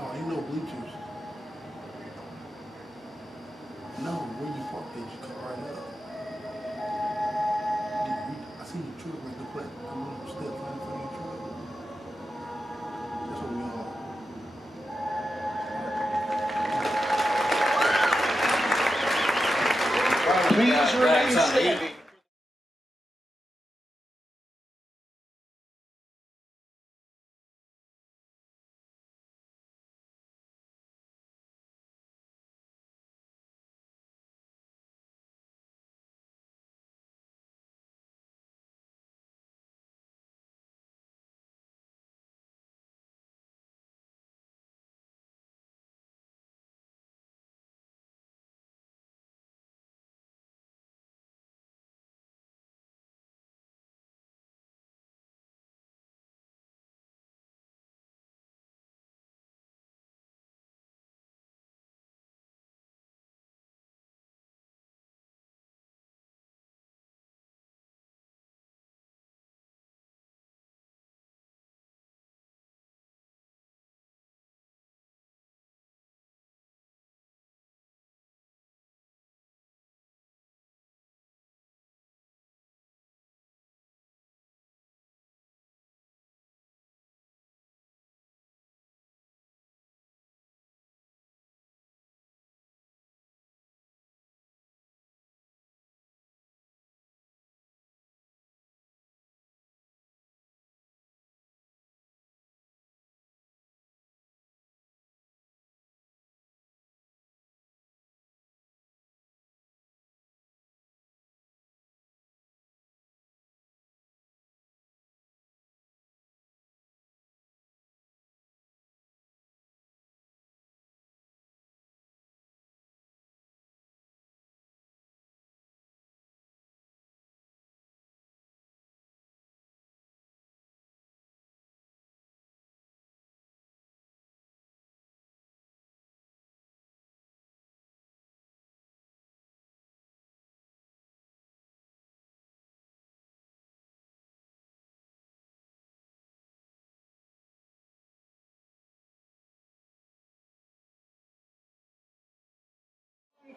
No, ain't no bleachers. No, where you park at, you come right up. I seen your truck like the plate. Come on, step right in front of your truck. That's what we are. Please remain standing.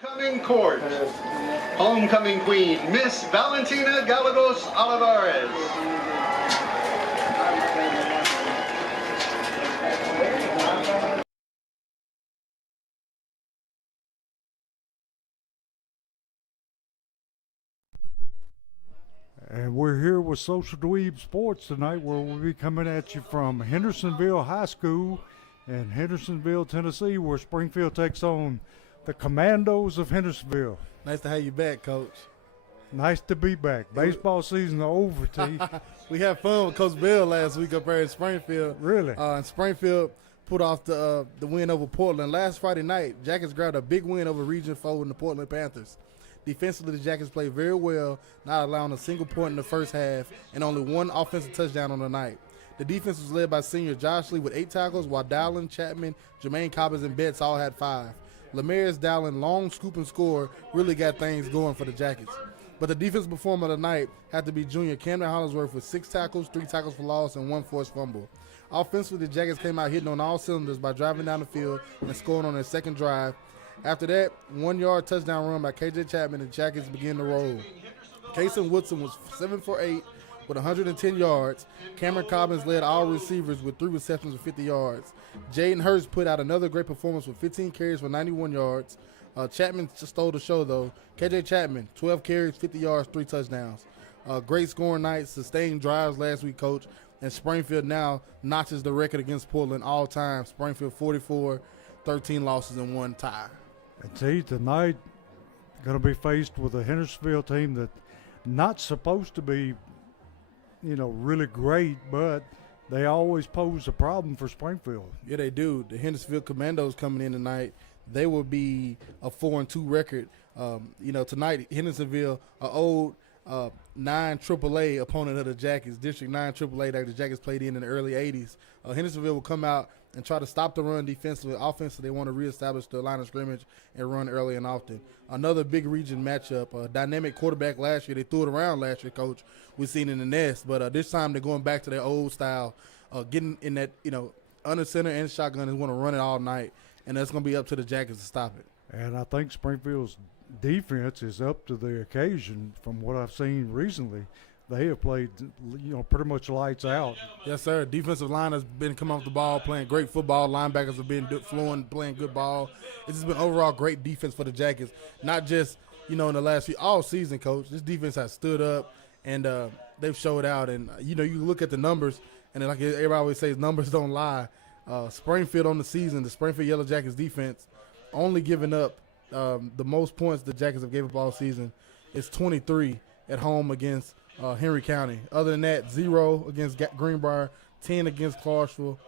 Homecoming court. Homecoming queen, Miss Valentina Gallegos Olivares. And we're here with Social Dweeb Sports tonight, where we'll be coming at you from Hendersonville High School in Hendersonville, Tennessee, where Springfield takes on the Commandos of Hendersonville. Nice to have you back, Coach. Nice to be back. Baseball season over, T. We had fun with Coach Bill last week up there in Springfield. Really? And Springfield put off the win over Portland. Last Friday night, Jackets grabbed a big win over Region 4 in the Portland Panthers. Defensively, the Jackets played very well, not allowing a single point in the first half and only one offensive touchdown on the night. The defense was led by senior Josh Lee with 8 tackles, while Dowling, Chapman, Jermaine Cobbins, and Betts all had 5. Lemaire's Dowling long scoop and score really got things going for the Jackets. But the defensive performer of the night had to be junior Camden Hollingsworth with 6 tackles, 3 tackles for loss, and 1 forced fumble. Offensively, the Jackets came out hitting on all cylinders by driving down the field and scoring on their second drive. After that, 1-yard touchdown run by KJ Chapman, and the Jackets began to roll. Kason Woodson was 7 for 8 with 110 yards. Cameron Cobbins led all receivers with 3 receptions of 50 yards. Jaden Hurst put out another great performance with 15 carries for 91 yards. Chapman stole the show, though. KJ Chapman, 12 carries, 50 yards, 3 touchdowns. Great scoring night, sustained drives last week, Coach. And Springfield now notches the record against Portland all time. Springfield 44, 13 losses and 1 tie. And T, tonight going to be faced with a Hendersonville team that not supposed to be, really great, but they always pose a problem for Springfield. Yeah, they do. The Hendersonville Commandos coming in tonight, they will be a 4-2 record. Tonight, Hendersonville, an old 9 AAA opponent of the Jackets, District 9 AAA that the Jackets played in the early 80s. Hendersonville will come out and try to stop the run defensively. Offensively, they want to reestablish the line of scrimmage and run early and often. Another big region matchup, dynamic quarterback last year. They threw it around last year, Coach. We've seen in the nest, but this time they're going back to their old style, getting in that, under center and shotgun is going to run it all night, and that's going to be up to the Jackets to stop it. And I think Springfield's defense is up to the occasion. From what I've seen recently, they have played, pretty much lights out. Yes, sir. Defensive line has been coming off the ball, playing great football. Linebackers have been fluent, playing good ball. It's just been overall great defense for the Jackets, not just, in the last all season, Coach. This defense has stood up, and they've showed out. And, you look at the numbers, and like everybody always says, numbers don't lie. Springfield on the season, the Springfield Yellow Jackets defense, only giving up the most points the Jackets have gave up all season. It's 23 at home against Henry County. Other than that, 0 against Greenbrier, 10 against Clarksville,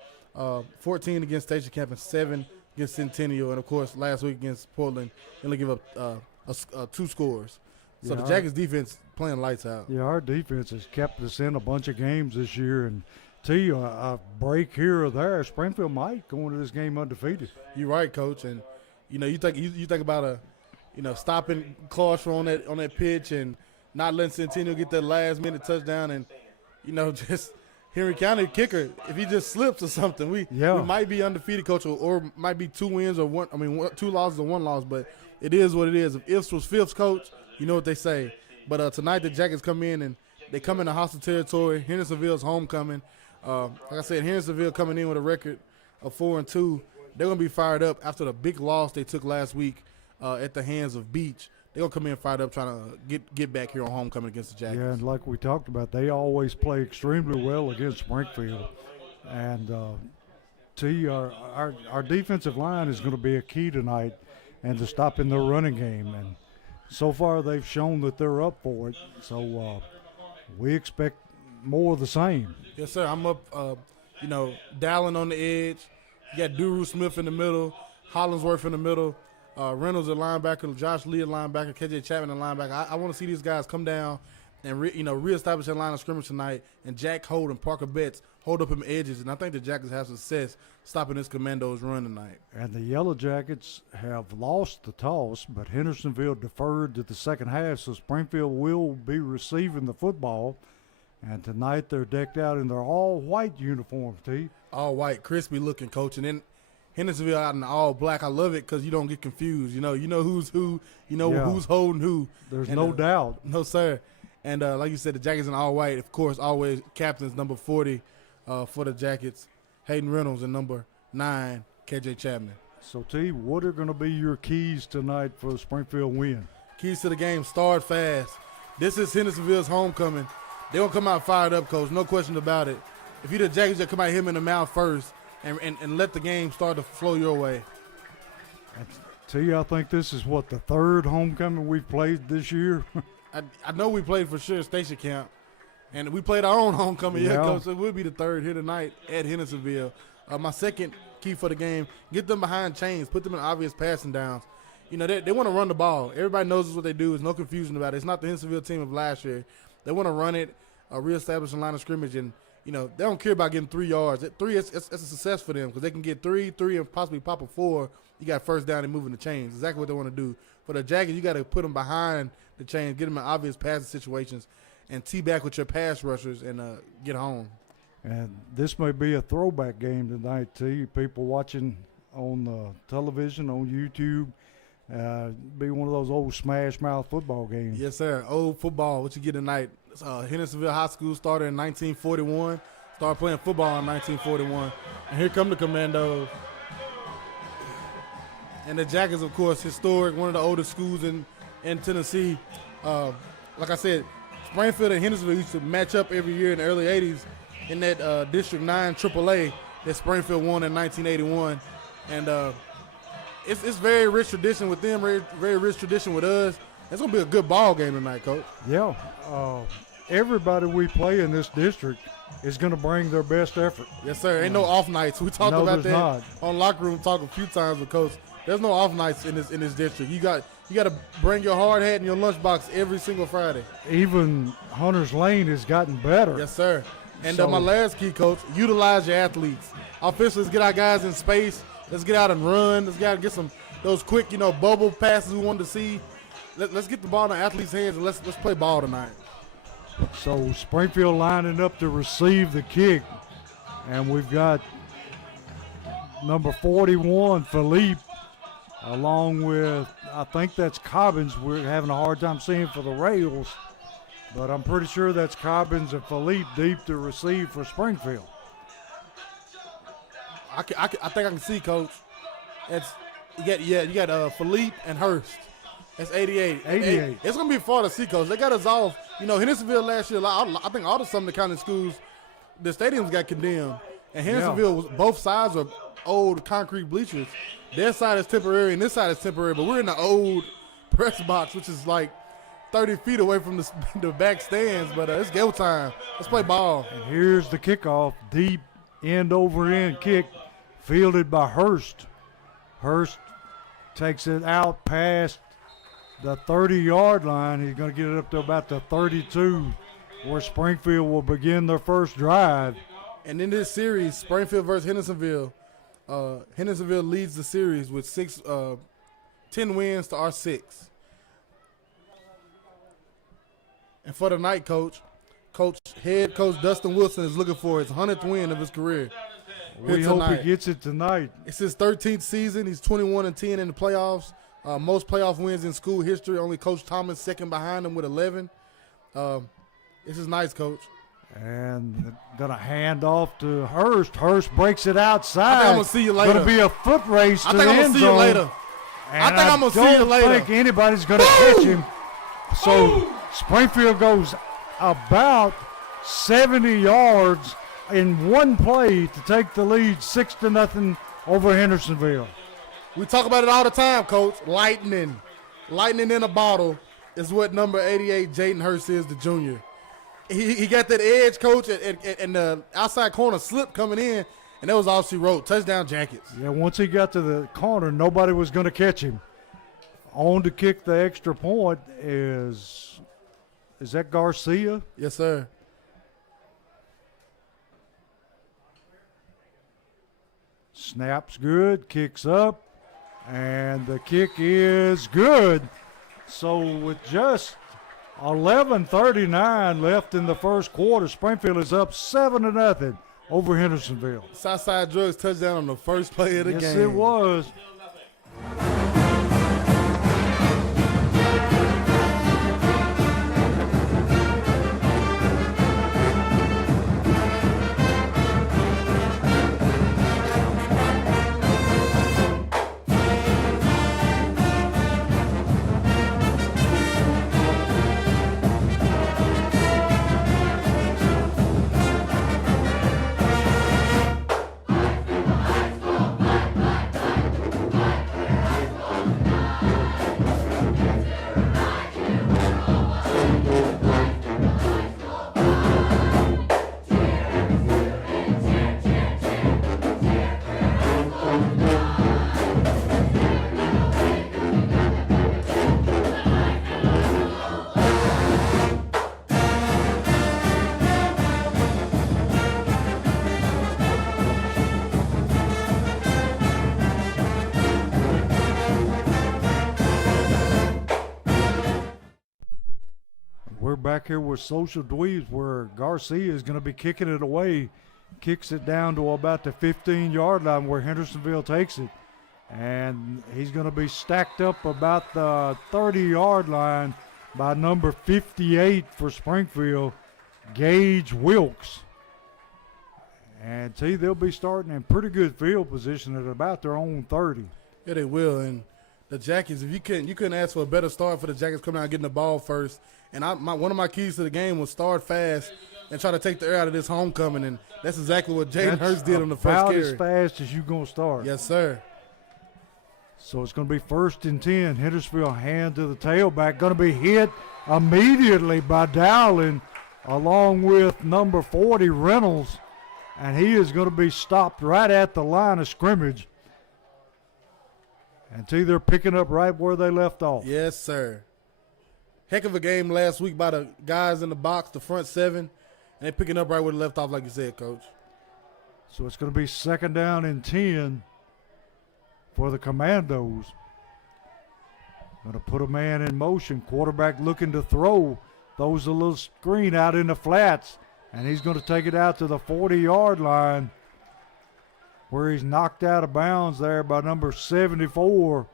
14 against Station Camp, and 7 against Centennial. And, of course, last week against Portland, they only give up 2 scores. So the Jackets defense playing lights out. Yeah, our defense has kept us in a bunch of games this year. And a break here or there, Springfield might go into this game undefeated. You're right, Coach. And, you think about stopping Clarksville on that pitch and not letting Centennial get that last-minute touchdown, and, just Henry County kicker, if he just slips or something, we might be undefeated, Coach, or might be 2 wins or 2 losses or 1 loss, but it is what it is. If ifs was fifths, Coach, you know what they say. But tonight the Jackets come in, and they come into hostile territory. Hendersonville's homecoming. Like I said, Hendersonville coming in with a record of 4-2. They're going to be fired up after the big loss they took last week at the hands of Beach. They're going to come in fired up trying to get back here on homecoming against the Jackets. Yeah, and like we talked about, they always play extremely well against Springfield. And, our defensive line is going to be a key tonight and to stopping their running game. And so far they've shown that they're up for it. So we expect more of the same. Yes, sir. I'm up, Dallin on the edge. You got Duru Smith in the middle, Hollingsworth in the middle. Reynolds at linebacker, Josh Lee at linebacker, KJ Chapman at linebacker. I want to see these guys come down and reestablish their line of scrimmage tonight. And Jack Holt and Parker Betts hold up them edges. And I think the Jackets have success stopping this Commandos run tonight. And the Yellow Jackets have lost the toss, but Hendersonville deferred to the second half, so Springfield will be receiving the football. And tonight they're decked out in their all-white uniforms, T. All white, crispy looking, Coach. And then Hendersonville out in all black. I love it because you don't get confused. You know who's who. Who's holding who. There's no doubt. No, sir. And like you said, the Jackets in all white. Of course, always captains number 40 for the Jackets, Hayden Reynolds, and number 9, KJ Chapman. So, T, what are going to be your keys tonight for the Springfield win? Keys to the game, start fast. This is Hendersonville's homecoming. They're going to come out fired up, Coach, no question about it. If you're the Jackets, you come out hit him in the mouth first and let the game start to flow your way. And T, I think this is, the third homecoming we've played this year? I know we played for sure Station Camp, and we played our own homecoming, Coach, so it will be the third here tonight at Hendersonville. My second key for the game, get them behind chains, put them in obvious passing downs. They want to run the ball. Everybody knows what they do. There's no confusion about it. It's not the Hendersonville team of last year. They want to run it, reestablish a line of scrimmage, and, they don't care about getting 3 yards. At 3, it's a success for them because they can get 3, and possibly pop a 4. You got first down and moving the chains. Exactly what they want to do. For the Jackets, you got to put them behind the chains, get them in obvious passing situations, and tee back with your pass rushers and get home. And this may be a throwback game tonight, T. People watching on television, on YouTube, be one of those old smash mouth football games. Yes, sir. Old football, what you get tonight. Hendersonville High School started in 1941. Started playing football in 1941. And here come the Commandos. And the Jackets, of course, historic, one of the oldest schools in Tennessee. Like I said, Springfield and Hendersonville used to match up every year in the early 80s in that District 9 AAA that Springfield won in 1981. And it's very rich tradition with them, very, very rich tradition with us. It's going to be a good ball game tonight, Coach. Yeah. Everybody we play in this district is going to bring their best effort. Yes, sir. Ain't no off nights. We talked about that not. On Locker Room Talk a few times with Coach. There's no off nights in this district. You got to bring your hard hat and your lunchbox every single Friday. Even Hunter's Lane has gotten better. Yes, sir. And my last key, Coach, utilize your athletes. Offensively, let's get our guys in space. Let's get out and run. Let's get some those quick, bubble passes we wanted to see. Let's get the ball in the athletes' hands and let's play ball tonight. So Springfield lining up to receive the kick, and we've got number 41, Philippe, along with, I think that's Cobbins. We're having a hard time seeing for the Rails, but I'm pretty sure that's Cobbins and Philippe deep to receive for Springfield. I think I can see, Coach. You got Philippe and Hurst. That's 88. 88. It's gonna be far to see, Coach. They got us off. You know, Hendersonville last year. I think all the Sumner County schools, the stadiums got condemned, and Hendersonville was both sides are old concrete bleachers. Their side is temporary, and this side is temporary. But we're in the old press box, which is like 30 feet away from the back stands. But it's go time. Let's play ball. And here's the kickoff, deep end over end kick, fielded by Hurst. Hurst takes it out past the 30-yard line. He's going to get it up to about the 32, where Springfield will begin their first drive. And in this series, Springfield versus Hendersonville, Hendersonville leads the series with 10 wins to our 6. And for the night, head coach Dustin Wilson is looking for his 100th win of his career. We hope he gets it tonight. It's his 13th season. He's 21-10 in the playoffs. Most playoff wins in school history. Only Coach Thomas second behind him with 11. This is nice, Coach. And going to hand off to Hurst. Hurst breaks it outside. I think I'm going to see you later. Going to be a foot race to the end zone. I think I'm going to see you later. I think I'm going to see you later. I don't think anybody's going to catch him. So Springfield goes about 70 yards in one play to take the lead 6-0 over Hendersonville. We talk about it all the time, Coach. Lightning in a bottle is what number 88 Jaden Hurst is, the junior. He got that edge, Coach, and the outside corner slip coming in, and that was all she wrote. Touchdown Jackets. Yeah, once he got to the corner, nobody was going to catch him. On to kick the extra point is that Garcia? Yes, sir. Snaps good, kicks up, and the kick is good. So with just 11:39 left in the first quarter, Springfield is up 7-0 over Hendersonville. Southside Drugs touchdown on the first play of the game. Yes, it was. Back here with Social Dweebs, where Garcia is going to be kicking it away, kicks it down to about the 15-yard line where Hendersonville takes it, and he's going to be stacked up about the 30-yard line by number 58 for Springfield, Gage Wilkes. And see, they'll be starting in pretty good field position at about their own 30. Yeah, they will. And the Jackets, if you couldn't ask for a better start for the Jackets coming out and getting the ball first. And one of my keys to the game was start fast and try to take the air out of this homecoming, and that's exactly what Jaden Hurst did on the first carry. About as fast as you're going to start. Yes, sir. So it's going to be 1st and 10. Hendersonville hand to the tailback. Going to be hit immediately by Dowling along with number 40, Reynolds, and he is going to be stopped right at the line of scrimmage. And see, they're picking up right where they left off. Yes, sir. Heck of a game last week by the guys in the box, the front 7, and they're picking up right where they left off, like you said, Coach. So it's going to be 2nd down and 10 for the Commandos. Going to put a man in motion. Quarterback looking to throw. Throws a little screen out in the flats, and he's going to take it out to the 40-yard line. where he's knocked out of bounds there by number 74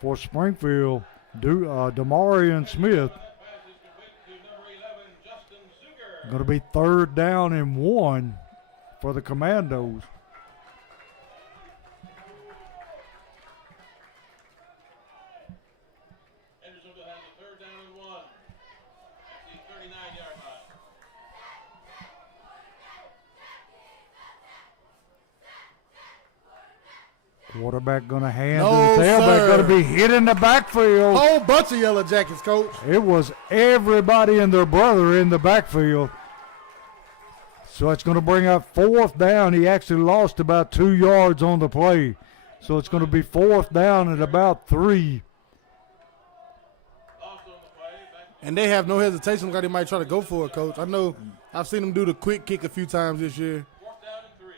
for Springfield, Demarion Smith. Going to be 3rd down and 1 for the Commandos. Hendersonville has a 3rd down and 1 at the 39-yard line. Quarterback going to hand No, to the tailback. sir. Going to be hit in the backfield. Whole bunch of Yellow Jackets, Coach. It was everybody and their brother in the backfield. So it's going to bring up 4th down. He actually lost about 2 yards on the play. So it's going to be 4th down at about 3. And they have no hesitation. Look like they might try to go for it, Coach. I know I've seen them do the quick kick a few times this year. 4th down and 3.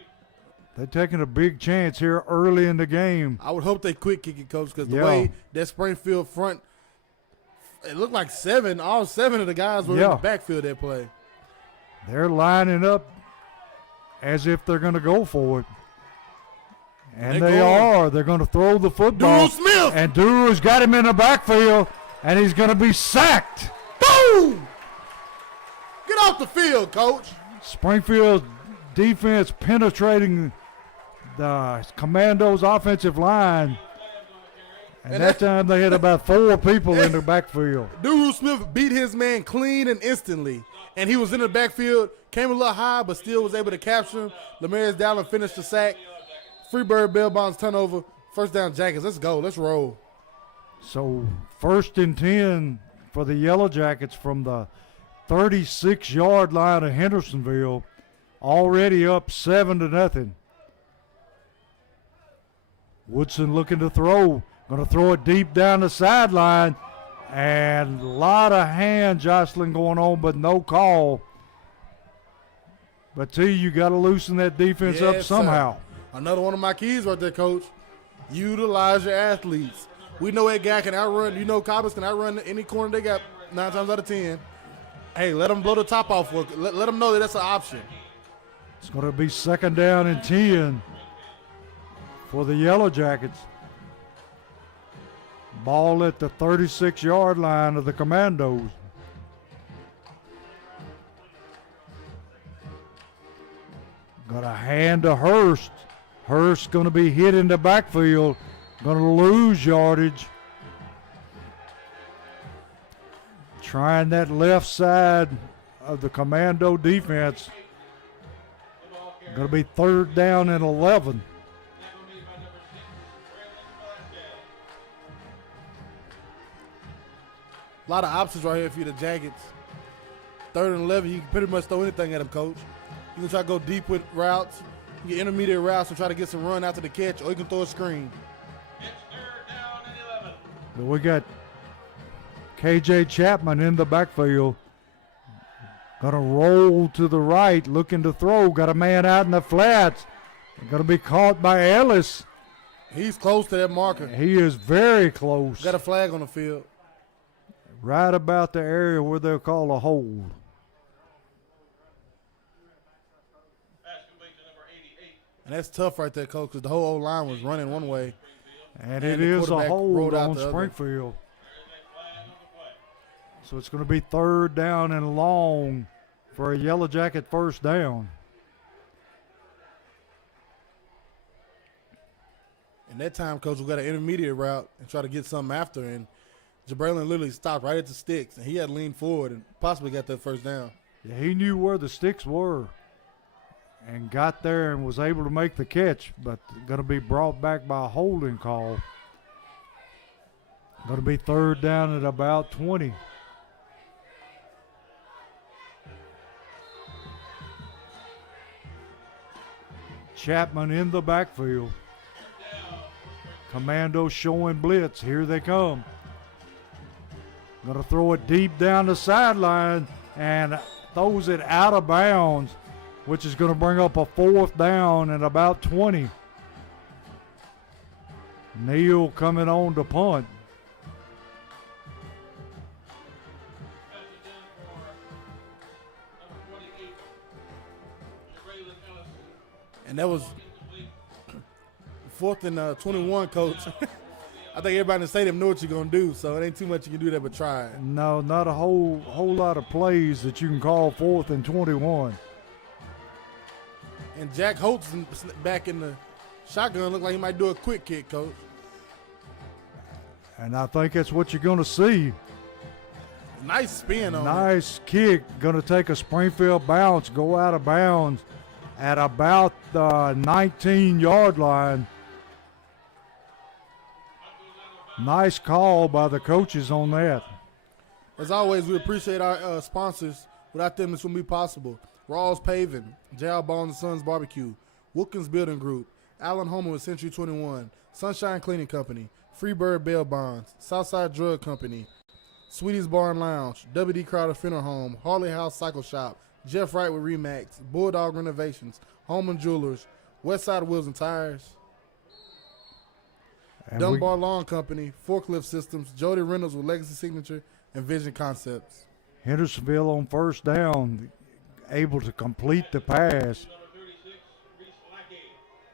They're taking a big chance here early in the game. I would hope they quick kick it, Coach, because the Yeah. way that Springfield front, it looked like all 7 of the guys were in Yeah. the backfield that play. They're lining up as if they're going to go for it. And They're they going. are. They're going to throw the football. Duru Smith. And Duru's got him in the backfield, and he's going to be sacked. Boom! Get off the field, Coach. Springfield defense penetrating the Commandos' offensive line. And that time they had about 4 people in the backfield. Duru Smith beat his man clean and instantly. And he was in the backfield, came a little high, but still was able to capture him. Lemarius Dallin finished the sack. Freebird Bell Bonds turnover. 1st down Jackets. Let's go. Let's roll. So 1st and 10 for the Yellow Jackets from the 36-yard line of Hendersonville. Already up 7-0. Woodson looking to throw. Going to throw it deep down the sideline. And a lot of hand jostling going on, but no call. But T, you got to loosen that defense up Yes, somehow. sir. Another one of my keys right there, Coach. Utilize your athletes. We know that guy can outrun. You know Cobbins can outrun any corner they got 9 times out of 10. Hey, let them blow the top off. Let them know that that's an option. It's going to be 2nd down and 10 for the Yellow Jackets. Ball at the 36-yard line of the Commandos. Got a hand to Hurst. Hurst going to be hit in the backfield. Going to lose yardage. Trying that left side of the Commando defense. Going to be 3rd down and 11. A lot of options right here for you, the Jackets. 3rd and 11, you can pretty much throw anything at them, Coach. You can try to go deep with routes, you get intermediate routes and try to get some run after the catch, or you can throw a screen. It's 3rd down and 11. But we got KJ Chapman in the backfield. Going to roll to the right, looking to throw. Got a man out in the flats. Going to be caught by Ellis. He's close to that marker. He is very close. Got a flag on the field. Right about the area where they'll call a hold. Pass complete to number 88. And that's tough right there, Coach, because the whole O-line was running one way. And And it the is a quarterback hold rolled out on the other. Springfield. There is a flag on the play. So it's going to be 3rd down and long for a Yellow Jacket 1st down. And that time, Coach, we got an intermediate route and try to get something after. And Jabraylin literally stopped right at the sticks, and he had leaned forward and possibly got that 1st down. Yeah, he knew where the sticks were and got there and was able to make the catch, but going to be brought back by a holding call. Going to be 3rd down at about 20. Chapman in the backfield. Commando showing blitz. Here they come. Going to throw it deep down the sideline and throws it out of bounds, which is going to bring up a 4th down and about 20. Neal coming on to punt. Pass is in for number 28. Jabraylin Ellis. And that was Incomplete. 4th and 21, Coach. I think everybody in the stadium know what you're going to do, so it ain't too much you can do there but try it. No, not a whole lot of plays that you can call 4th and 21. And Jack Holtz back in the shotgun looked like he might do a quick kick, Coach. And I think that's what you're going to see. Nice spin on it. Nice kick. Going to take a Springfield bounce, go out of bounds at about the 19-yard line. Nice call by the coaches on that. As always, we appreciate our sponsors. Without them, this wouldn't be possible. Rawls Paving, J.R. Barnes & Sons Barbecue, Wilkins Building Group, Allen Homer with Century 21, Sunshine Cleaning Company, Freebird Bail Bonds, Southside Drug Company, Sweetie's Bar and Lounge, W.D. Crowder Funeral Home, Harley House Cycle Shop, Jeff Wright with Remax, Bulldog Renovations, Home & Jewelers, Westside Wheels and Tires, And Dunbar Lawn Company, Forklift Systems, Jody Reynolds with Legacy Signature, and Vision Concepts. Hendersonville on first down, able to complete the pass.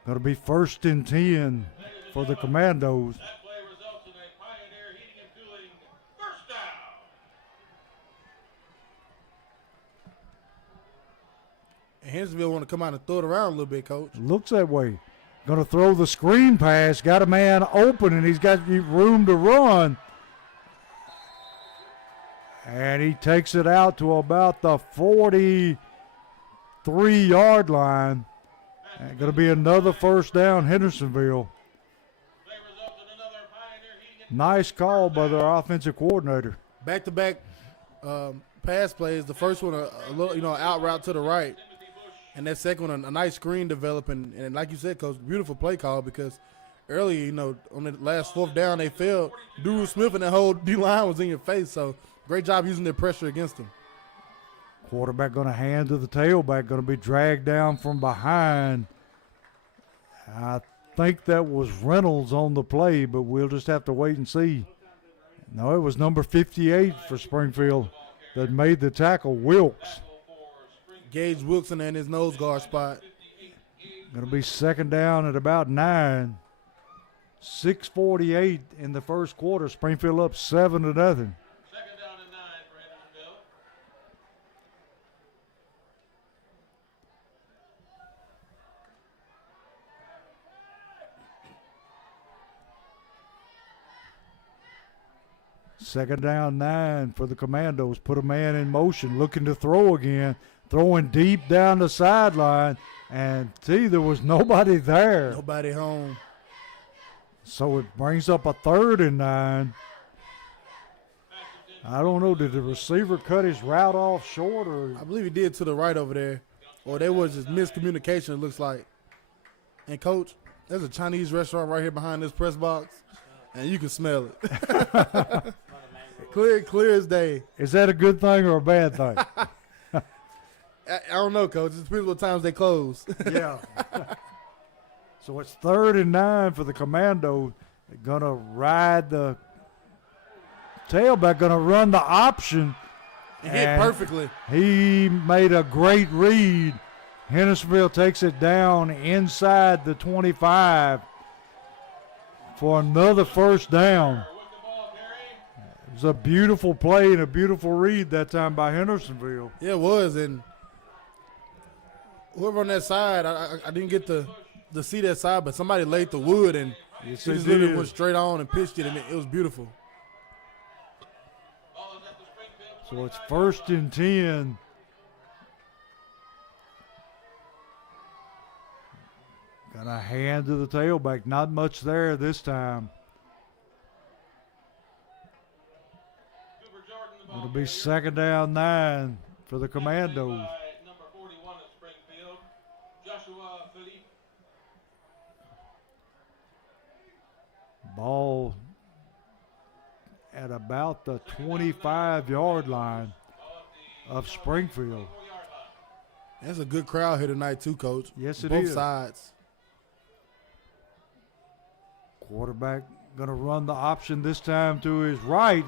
Going to be 1st and 10 for the Commandos. That play results in a Pioneer Heating and Cooling first down. And Hendersonville want to come out and throw it around a little bit, Coach. Looks that way. Going to throw the screen pass. Got a man open, and he's got room to run. And he takes it out to about the 43-yard line. And going to be another first down, Hendersonville. Play results in another Pioneer Heating and Nice call by their offensive coordinator. Back-to-back pass plays. The first one, a little, out route to the right. And that second one, a nice screen developing. And like you said, Coach, beautiful play call because earlier, on the last 4th down, they failed. Duru Smith and the whole D-line was in your face. So great job using their pressure against them. Quarterback going to hand to the tailback, going to be dragged down from behind. I think that was Reynolds on the play, but we'll just have to wait and see. No, it was number 58 for Springfield that made the tackle, Wilkes. Gage Wilson in his nose guard spot. Going to be 2nd down at about 9. 6:48 in the first quarter. Springfield up 7-0. second down and 9 for Hendersonville. Second down 9 for the Commandos. Put a man in motion, looking to throw again. Throwing deep down the sideline. And there was nobody there. Nobody home. So it brings up a 3rd and 9. I don't know. Did the receiver cut his route off short? Or I believe he did to the right over there. Or there was just miscommunication, it looks like. And, Coach, there's a Chinese restaurant right here behind this press box. And you can smell it. clear as day. Is that a good thing or a bad thing? I don't know, Coach. It depends what times they close. Yeah. So it's 3rd and 9 for the Commandos. They're going to ride the tailback, going to run the option. He hit perfectly. He made a great read. Hendersonville takes it down inside the 25 for another first down. It was a beautiful play and a beautiful read that time by Hendersonville. Yeah, it was. And whoever on that side, I didn't get to see that side, but somebody laid the wood and Yes, he they just literally did. went straight on and pitched it, and it was beautiful. So it's 1st and 10. Got a hand to the tailback. Not much there this time. It'll be 2nd down 9 for the Commandos. Number 41 at Springfield, Joshua Philippe. Ball at about the 25-yard line of Springfield. There's a good crowd here tonight too, Coach. Yes, it Both is. sides. Quarterback going to run the option this time to his right,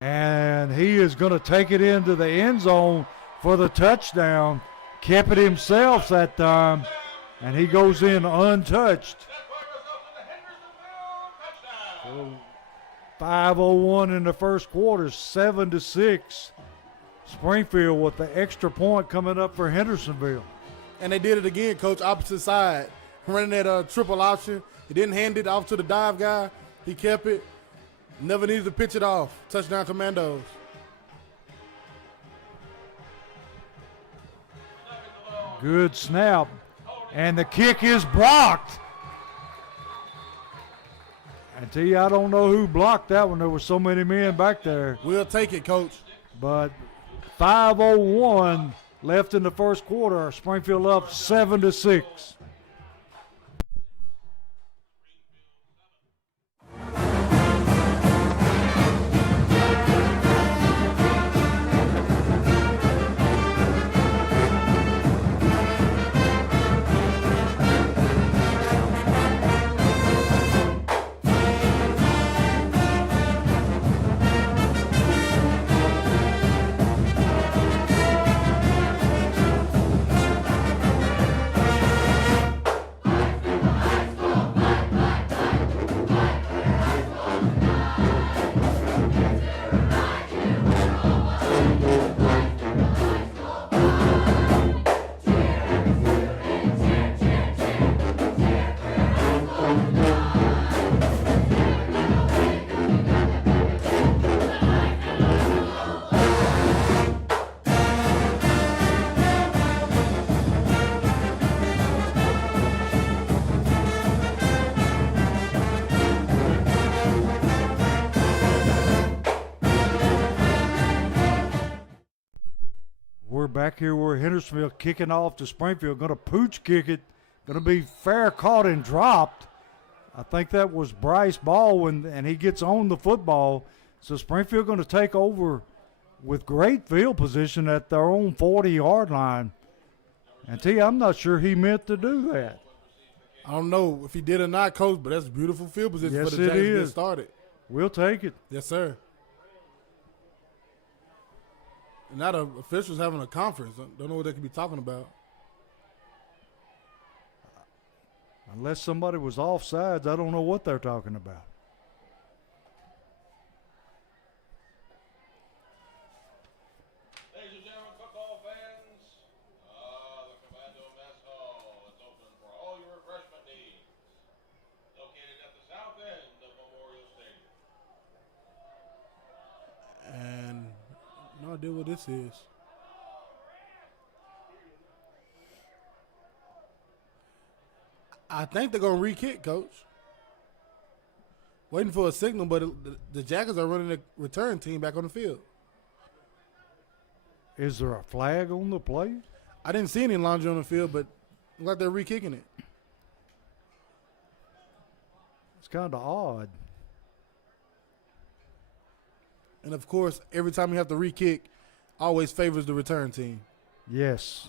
and he is going to take it into the end zone for the touchdown. Kept it himself that time, and he goes in untouched. So 5:01 in the first quarter, 7-6. Springfield with the extra point coming up for Hendersonville. And they did it again, Coach, opposite side. Running that triple option. He didn't hand it off to the dive guy. He kept it. Never needed to pitch it off. Touchdown Commandos. Good snap. And the kick is blocked. I tell you, I don't know who blocked that one. There were so many men back there. We'll take it, Coach. But 5:01 left in the first quarter. Springfield up 7-6. We're back here where Hendersonville kicking off to Springfield. Going to pooch kick it. Going to be fair caught and dropped. I think that was Bryce Baldwin, and he gets on the football. So Springfield going to take over with great field position at their own 40-yard line. And T, I'm not sure he meant to do that. I don't know if he did or not, Coach, but that's beautiful field position Yes, for the it Jackets to get is. started. We'll take it. Yes, sir. And now the officials having a conference. Don't know what they could be talking about. Unless somebody was offsides, I don't know what they're talking about. Ladies and gentlemen, football fans, the Commando Mess Hall is open for all your refreshment needs. Located at the south end of Memorial Stadium. And no idea what this is. I think they're going to re-kick, Coach. Waiting for a signal, but the Jackets are running the return team back on the field. Is there a flag on the play? I didn't see any laundry on the field, but it looks like they're re-kicking it. It's kind of odd. And, of course, every time you have to re-kick, always favors the return team. Yes.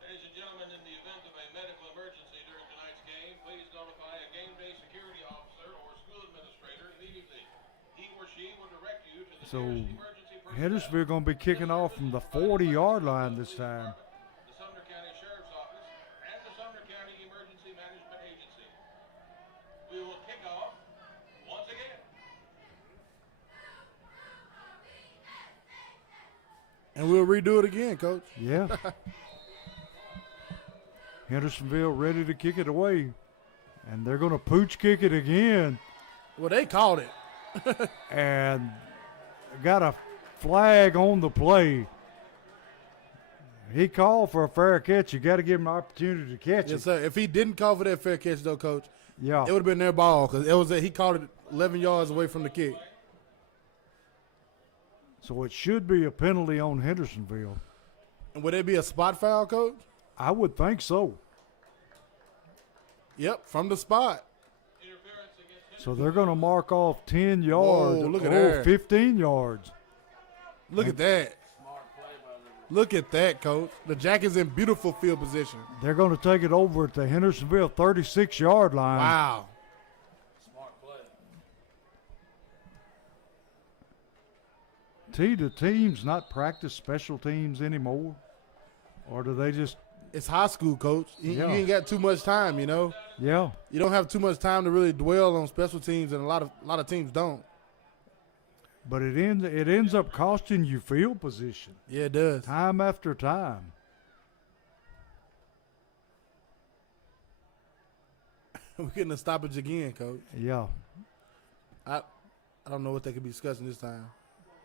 Ladies and gentlemen, in the event of a medical emergency during tonight's game, please notify a game day security officer or school administrator immediately. He or she will direct you to the So nearest emergency personnel. Hendersonville going to be kicking off from the 40-yard line this time. The Sumner County Sheriff's Office and the Sumner County Emergency Management Agency. We will kick off once again. And we'll redo it again, Coach. Yeah. Hendersonville ready to kick it away. And they're going to pooch kick it again. Well, they called it. And got a flag on the play. He called for a fair catch. You got to give him an opportunity to catch Yes, it. sir. If he didn't call for that fair catch, though, Coach, Yeah. it would have been their ball because he called it 11 yards away from the kick. So it should be a penalty on Hendersonville. And would it be a spot foul, Coach? I would think so. Yep, from the spot. So they're going to mark off 10 yards. Whoa, look at that. 15 yards. Look at that. Look at that, Coach. The Jackets in beautiful field position. They're going to take it over at the Hendersonville 36-yard line. Wow. Do teams not practice special teams anymore? Or do they just It's high school, Coach. You Yeah. ain't got too much time, you know. Yeah, You don't have too much time to really dwell on special teams, and a lot of teams don't. but it ends up costing you field position Yeah, it does. time after time. We're getting a stoppage again, Coach. Yeah, I don't know what they could be discussing this time.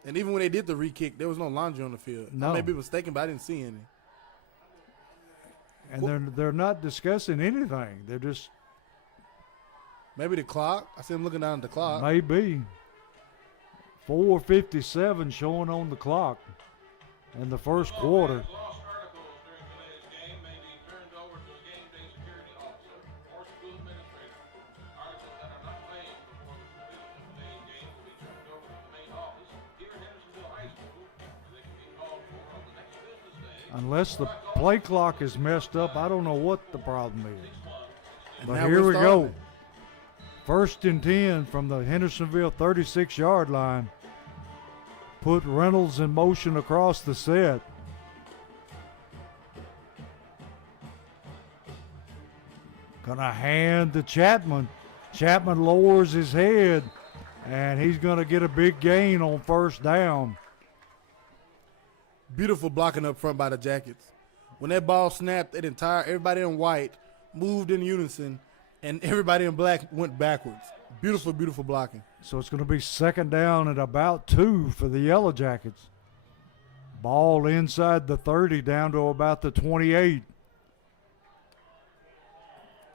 And even when they did the re-kick, there was no laundry on the field. No. I may be mistaken, but I didn't see any. and they're not discussing anything. They're just Maybe the clock. I see him looking down at the clock. maybe 4:57 showing on the clock in the first quarter. Lost articles during today's game may be turned over to a game day security officer or school administrator. Articles that are not claimed before the completion of today's game will be turned over to the main office here at Hendersonville High School, where they can be called for on the next business day. Unless the play clock is messed up, I don't know what the problem is. And But now here we're we go. starting. 1st and 10 from the Hendersonville 36-yard line. Put Reynolds in motion across the set. Gonna hand to Chapman. Chapman lowers his head, and he's gonna get a big gain on 1st down. Beautiful blocking up front by the Jackets. When that ball snapped, everybody in white moved in unison, and everybody in black went backwards. Beautiful, beautiful blocking. So it's going to be 2nd down at about 2 for the Yellow Jackets. Ball inside the 30 down to about the 28.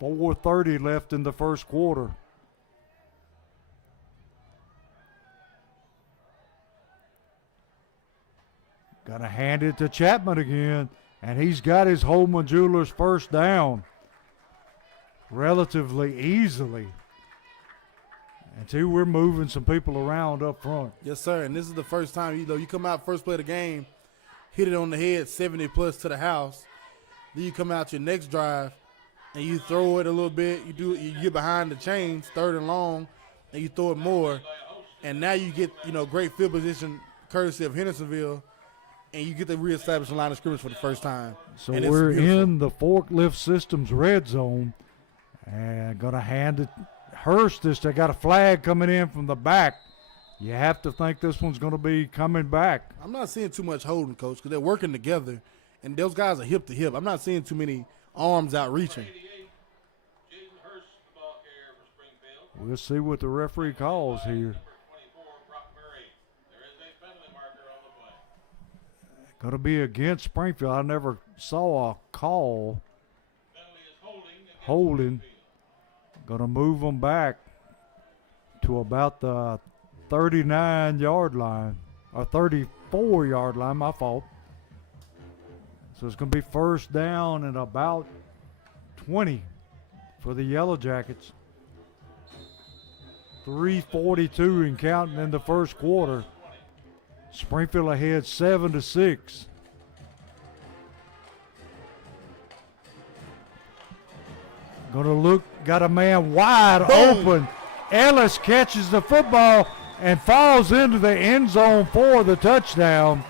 4:30 left in the first quarter. Got to hand it to Chapman again, and he's got his Holman Jewelers 1st down relatively easily. And two, we're moving some people around up front. Yes, sir. And this is the first time you come out first play of the game, hit it on the head, 70 plus to the house. Then you come out your next drive and you throw it a little bit. You get behind the chains, 3rd and long, and you throw it more. And now you get great field position courtesy of Hendersonville, and you get to reestablish the line of scrimmage for the first time. So And it's we're beautiful. in the Forklift Systems red zone, and gonna hand it. Hurst, they got a flag coming in from the back. You have to think this one's going to be coming back. I'm not seeing too much holding, Coach, because they're working together, and those guys are hip to hip. I'm not seeing too many arms out reaching. Jason Hurst, the ball carrier for Springfield. We'll see what the referee calls here. Number 24, Brock Murray. There is a penalty marker on the play. Going to be against Springfield. I never saw a call. Penalty is holding against Holding. Springfield. Going to move them back to about the 39-yard line, or 34-yard line, my fault. So it's going to be 1st down and about 20 for the Yellow Jackets. 3:42 and counting in the first quarter. Springfield ahead 7-6. Gonna look, got a man wide Boom. open. Ellis catches the football and falls into the end zone for the touchdown.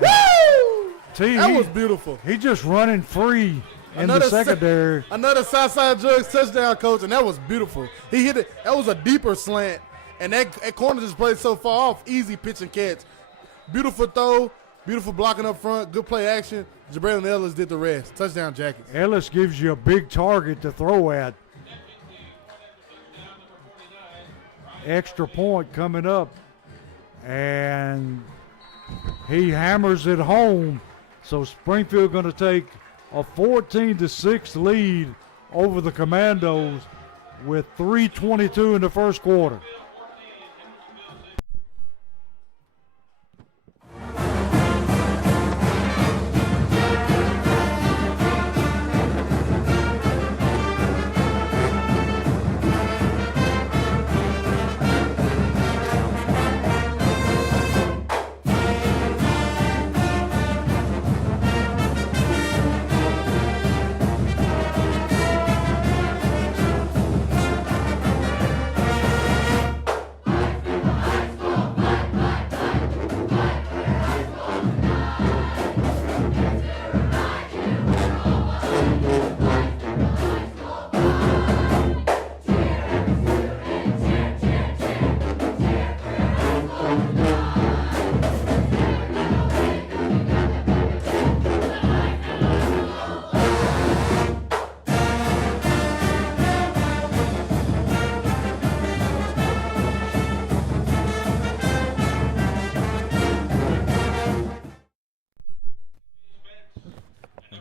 Woo! See, That he- was beautiful. He just running free in Another the se- secondary. Another Southside Jugs touchdown, Coach, and that was beautiful. He hit it. That was a deeper slant, and that corner just played so far off. Easy pitch and catch. Beautiful throw. Beautiful blocking up front. Good play action. Jabril Ellis did the rest. Touchdown, Jackets. Ellis gives you a big target to throw at. Extra point coming up, and he hammers it home. So Springfield going to take a 14-6 lead over the Commandos with 3:22 in the first quarter.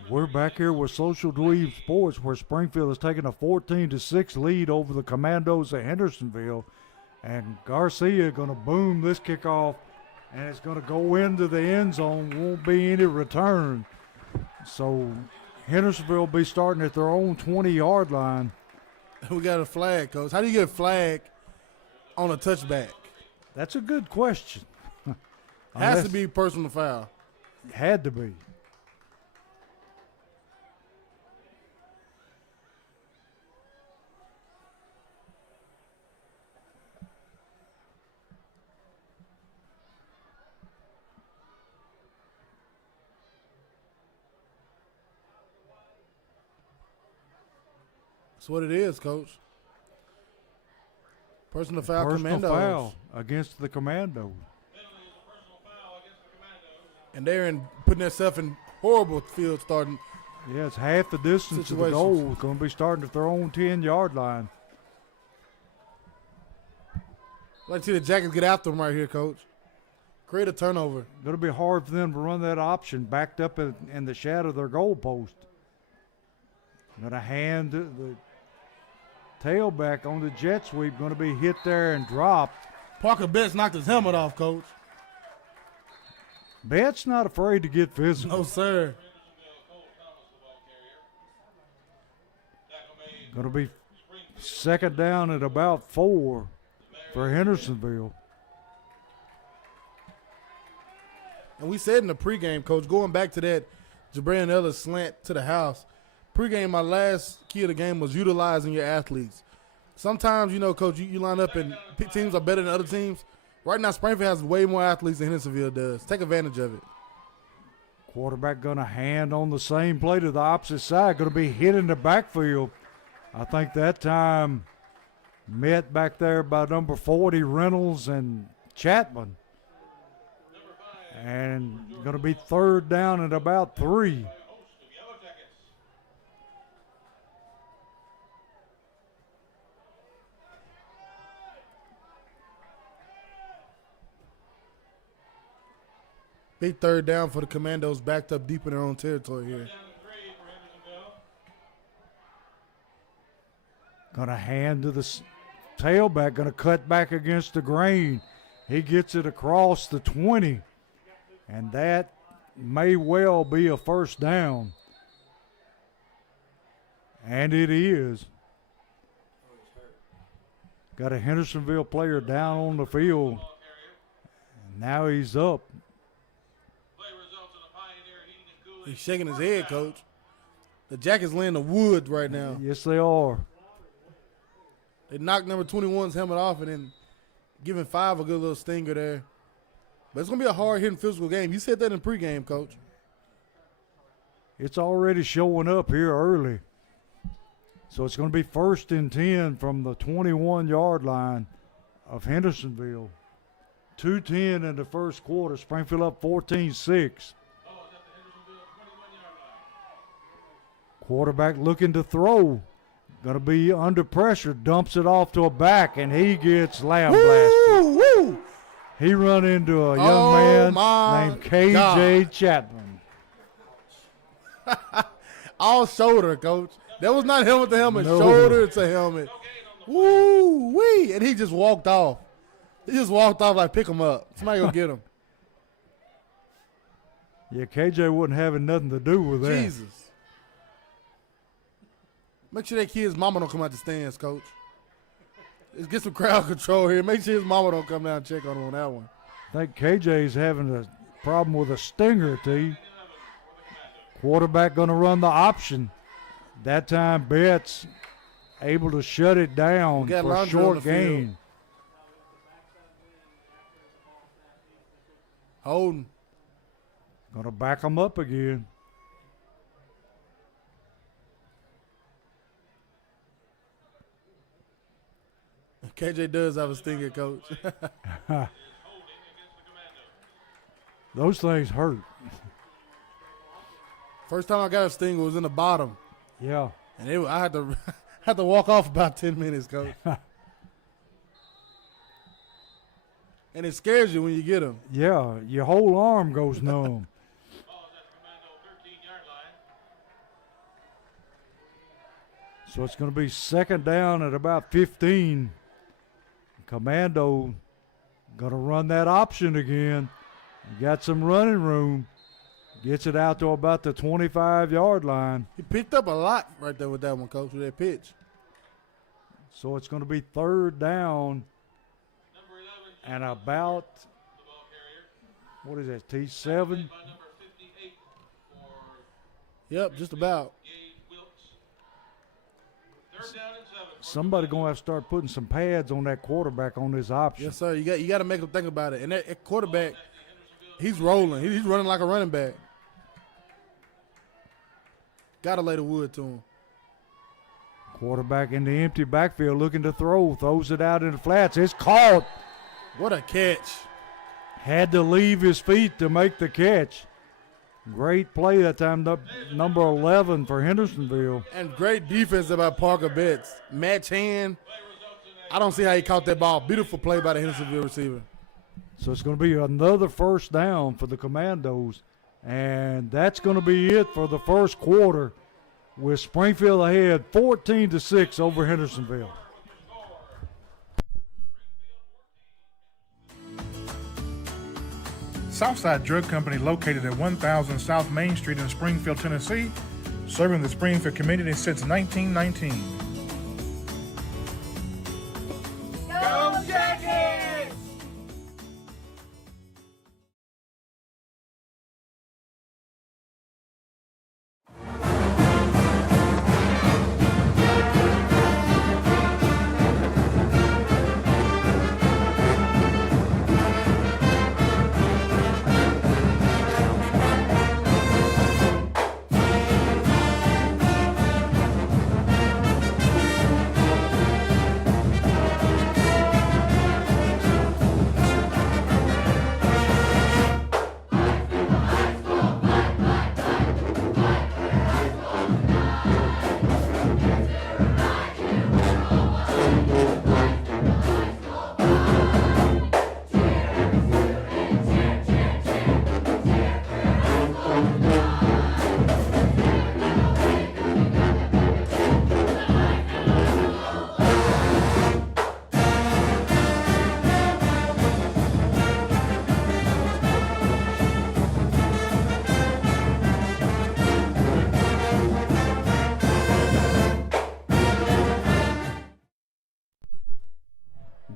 We're back here with Social Dweeb Sports, where Springfield has taken a 14-6 lead over the Commandos at Hendersonville. And Garcia going to boom this kickoff, and it's going to go into the end zone. Won't be any return. So Hendersonville will be starting at their own 20-yard line. We got a flag, Coach. How do you get a flag on a touchback? That's a good question. Has to be personal foul. Had to be. That's what it is, Coach. Personal foul, Personal Commandos. foul against the Commandos. And they're putting themselves in horrible field starting. Yeah, it's half the distance to the goal. It's going to be starting at their own 10-yard line. I'd like to see the Jackets get after them right here, Coach. Create a turnover. Going to be hard for them to run that option backed up in the shadow of their goal post. Going to hand the tailback on the jet sweep. Going to be hit there and dropped. Parker Betts knocked his helmet off, Coach. Betts not afraid to get physical. No, sir. Going to be second down at about 4 for Hendersonville. And we said in the pregame, Coach, going back to that Jabran Ellis slant to the house, pregame, my last key of the game was utilizing your athletes. Sometimes, you know, Coach, you line up and teams are better than other teams. Right now, Springfield has way more athletes than Hendersonville does. Take advantage of it. Quarterback going to hand on the same play to the opposite side. Going to be hit in the backfield. I think that time met back there by number 40, Reynolds and Chapman. And going to be third down at about 3. Big third down for the Commandos, backed up deep in their own territory here. Going to hand to the tailback, going to cut back against the grain. He gets it across the 20, and that may well be a first down. And it is. Got a Hendersonville player down on the field. And now he's up. He's shaking his head, Coach. The Jackets laying the wood right now. Yes, they are. They knocked number 21's helmet off and then giving 5 a good little stinger there. But it's going to be a hard-hitting physical game. You said that in pregame, Coach. It's already showing up here early. So it's going to be 1st and 10 from the 21-yard line of Hendersonville. 2:10 in the first quarter. Springfield up 14-6. Quarterback looking to throw. Going to be under pressure. Dumps it off to a back, and he gets lamb blasted. Woo! He run into a young man named K.J. Chapman. All shoulder, Coach. That was not helmet to helmet. No. Shoulder to helmet. Woo-wee. And he just walked off. He just walked off like, pick him up. Somebody go get him. Yeah, K.J. wasn't having nothing to do with that. Jesus. Make sure that kid's mama don't come out the stands, Coach. Let's get some crowd control here. Make sure his mama don't come down and check on him on that one. I think KJ's having a problem with a stinger, T. Quarterback going to run the option. That time Betts able to shut it down got for a Laundry on short the field. gain. Holding. Going to back them up again. KJ does have a stinger, Coach. Those things hurt. First time I got a stinger was in the bottom. Yeah. And I had to walk off about 10 minutes, Coach. And it scares you when you get them. Yeah, your whole arm goes numb. So it's going to be second down at about 15. Commando going to run that option again. Got some running room. Gets it out to about the 25-yard line. He picked up a lot right there with that one, Coach, with that pitch. So it's going to be third down and about, what is that, T7? Yep, just about. Somebody going to have to start putting some pads on that quarterback on this option. Yes, sir. You got to make him think about it. And that quarterback, he's rolling. He's running like a running back. Got to lay the wood to him. Quarterback in the empty backfield looking to throw. Throws it out in the flats. It's caught. What a catch. Had to leave his feet to make the catch. Great play that time, number 11 for Hendersonville. And great defense by Parker Betts. Match hand. I don't see how he caught that ball. Beautiful play by the Hendersonville receiver. So it's going to be another first down for the Commandos. And that's going to be it for the first quarter, with Springfield ahead 14-6 over Hendersonville. Southside Drug Company, located at 1000 South Main Street in Springfield, Tennessee, serving the Springfield community since 1919. Go Jackets!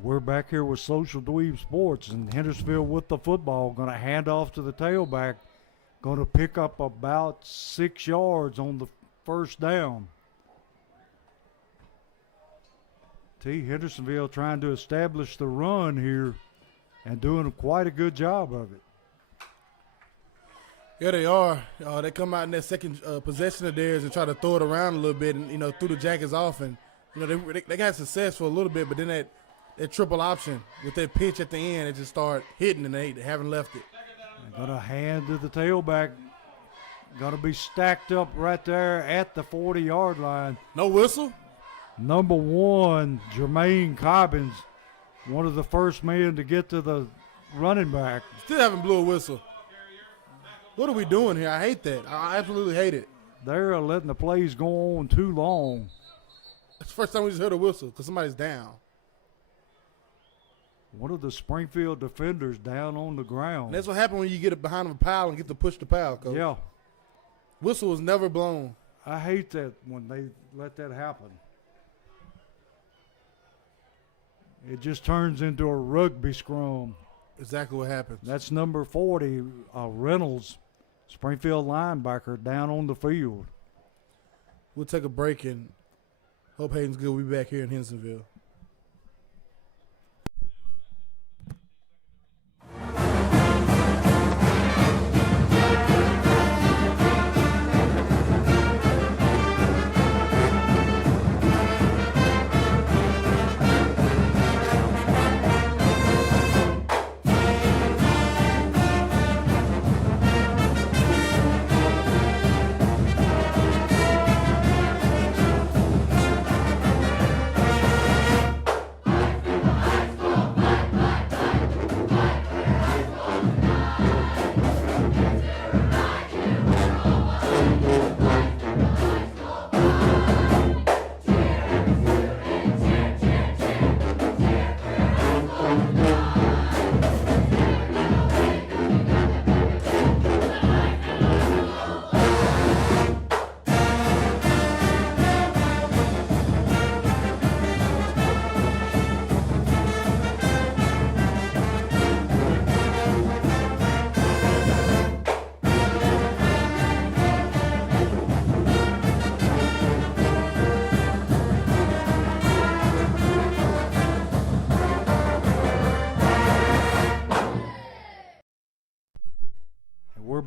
We're back here with Social Dweeb Sports, and Hendersonville with the football. Going to hand off to the tailback. Going to pick up about 6 yards on the first down. Hendersonville trying to establish the run here and doing quite a good job of it. Yeah, they are. They come out in that second possession of theirs and try to throw it around a little bit and, threw the Jackets off. And, they got success for a little bit, but then that triple option with that pitch at the end, it just started hitting, and they haven't left it. Going to hand to the tailback. Going to be stacked up right there at the 40-yard line. No whistle? Number 1, Jermaine Cobbins, one of the first men to get to the running back. Still haven't blew a whistle. What are we doing here? I hate that. I absolutely hate it. They're letting the plays go on too long. It's the first time we just heard a whistle because somebody's down. One of the Springfield defenders down on the ground. And that's what happened when you get it behind a pile and get to push the pile, Coach. Yeah. Whistle was never blown. I hate that when they let that happen. It just turns into a rugby scrum. Exactly what happens. That's number 40, Reynolds, Springfield linebacker, down on the field. We'll take a break, and Hope Hayden's good. We'll be back here in Hendersonville.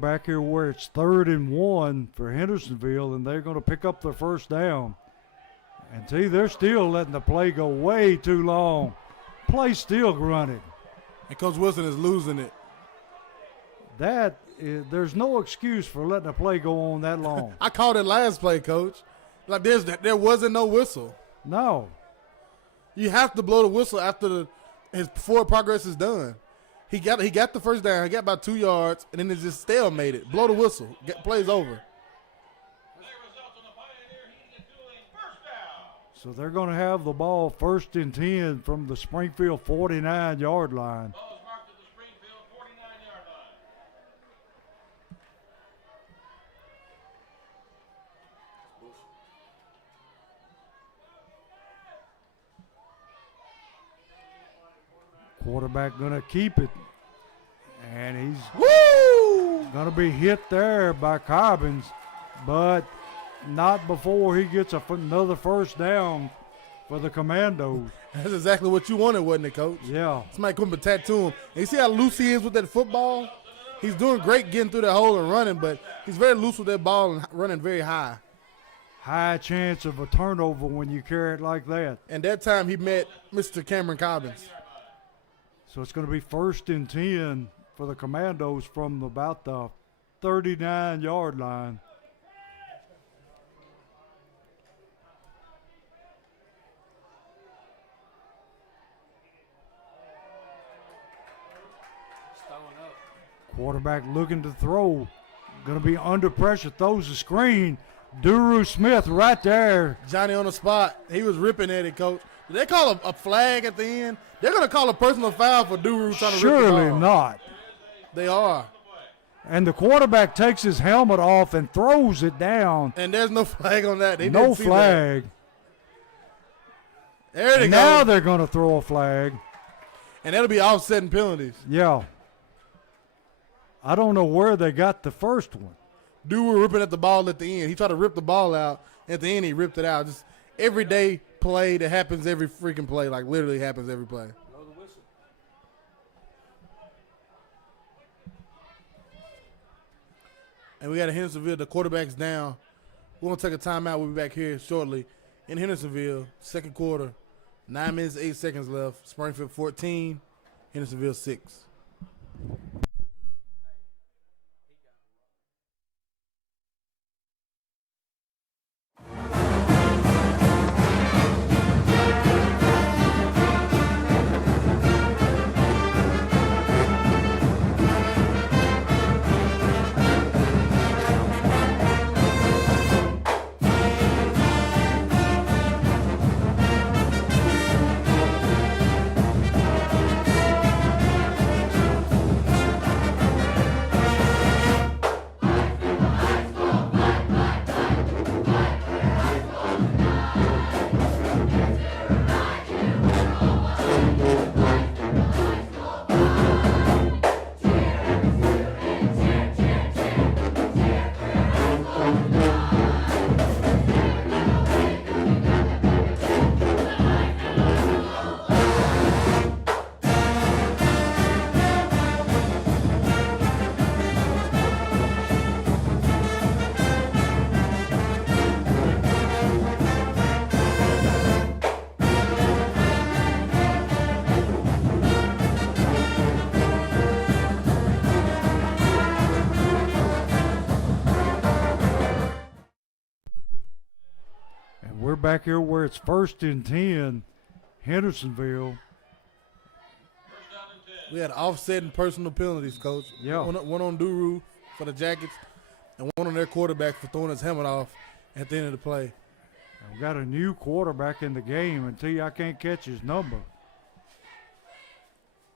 back here where it's 3rd and 1 for Hendersonville, and they're going to pick up their first down. And see, they're still letting the play go way too long. Play still running. And Coach Wilson is losing it. There's no excuse for letting a play go on that long. I called it last play, Coach. Like there wasn't no whistle. No. You have to blow the whistle after his forward progress is done. He got the first down. He got about 2 yards, and then it just stalemated. Blow the whistle. Play's over. So they're going to have the ball 1st and 10 from the Springfield 49-yard line. Ball is marked at the Springfield 49-yard line. Quarterback going to keep it. And he's going to be hit there by Cobbins, but not before he gets another first down for the Commandos. That's exactly what you wanted, wasn't it, Coach? Yeah. Somebody come and tattoo him. And you see how loose he is with that football? He's doing great getting through that hole and running, but he's very loose with that ball and running very high. High chance of a turnover when you carry it like that. And that time he met Mr. Cameron Cobbins. So it's going to be 1st and 10 for the Commandos from about the 39-yard line. Quarterback looking to throw. Going to be under pressure. Throws the screen. Duru Smith right there. Johnny on the spot. He was ripping at it, Coach. Did they call a flag at the end? They're going to call a personal foul for Duru trying to rip the Surely ball. not. They are. And the quarterback takes his helmet off and throws it down. And there's no flag on that. They No didn't see flag. That. There they go. Now they're going to throw a flag. And that'll be offsetting penalties. Yeah. I don't know where they got the first one. Duru ripping at the ball at the end. He tried to rip the ball out. At the end, he ripped it out. Just everyday play that happens every freaking play. Like, literally happens every play. And we got a Hendersonville. The quarterback's down. We're going to take a timeout. We'll be back here shortly. In Hendersonville, second quarter, 9 minutes, 8 seconds left. Springfield 14, Hendersonville 6. Back here where it's 1st and 10, Hendersonville. We had offsetting personal penalties, Coach. Yeah. One on Duru for the Jackets and one on their quarterback for throwing his helmet off at the end of the play. We got a new quarterback in the game until I can't catch his number.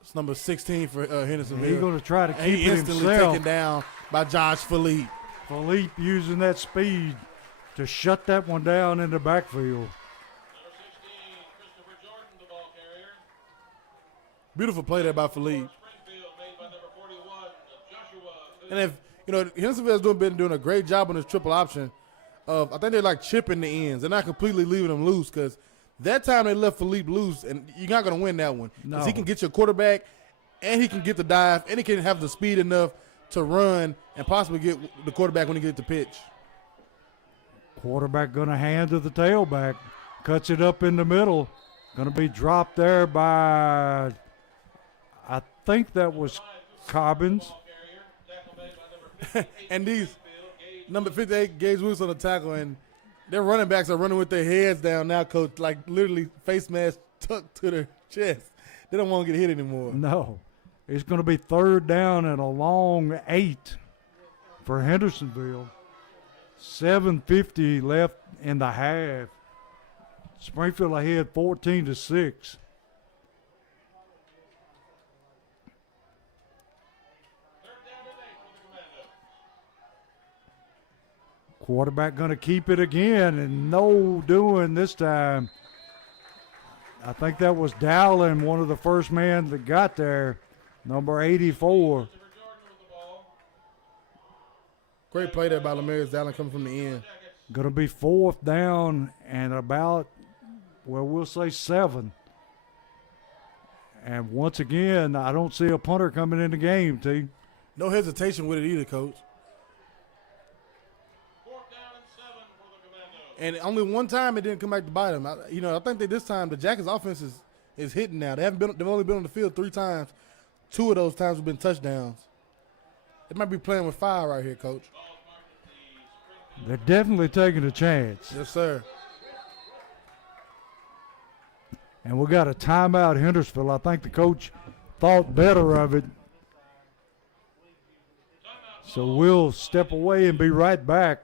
It's number 16 for Hendersonville. He's going to try to and keep he it instantly himself. taken down by Josh Philippe. Philippe using that speed to shut that one down in the backfield. Number 16, Christopher Jordan, the ball carrier. Beautiful play there by Philippe. Springfield made by number 41, Joshua. And if Hendersonville's been doing a great job on this triple option of, I think they're like chipping the ends. They're not completely leaving them loose because that time they left Philippe loose, and you're not going to win that one. No. 'Cause he can get your quarterback, and he can get the dive, and he can have the speed enough to run and possibly get the quarterback when he gets the pitch. Quarterback going to hand to the tailback. Cuts it up in the middle. Going to be dropped there by, I think that was Cobbins. And these, number 58, Gage Willis on the tackle, and their running backs are running with their heads down now, Coach, like literally face mask tucked to their chest. They don't want to get hit anymore. No. It's going to be 3rd down and a long 8 for Hendersonville. 7:50 left in the half. Springfield ahead 14-6. Quarterback going to keep it again, and no doing this time. I think that was Dowling, one of the first men that got there, number 84. Great play there by Lamarius Dowling coming from the end. Going to be 4th down and about, well, we'll say 7. And once again, I don't see a punter coming in the game, T. No hesitation with it either, Coach. 4th down and 7 for the Commandos. And only one time it didn't come back to bite them. I think that this time the Jackets offense is hitting now. They've only been on the field 3 times. 2 of those times have been touchdowns. They might be playing with fire right here, Coach. They're definitely taking a chance. Yes, sir. And we got a timeout, Hendersonville. I think the coach thought better of it. So we'll step away and be right back.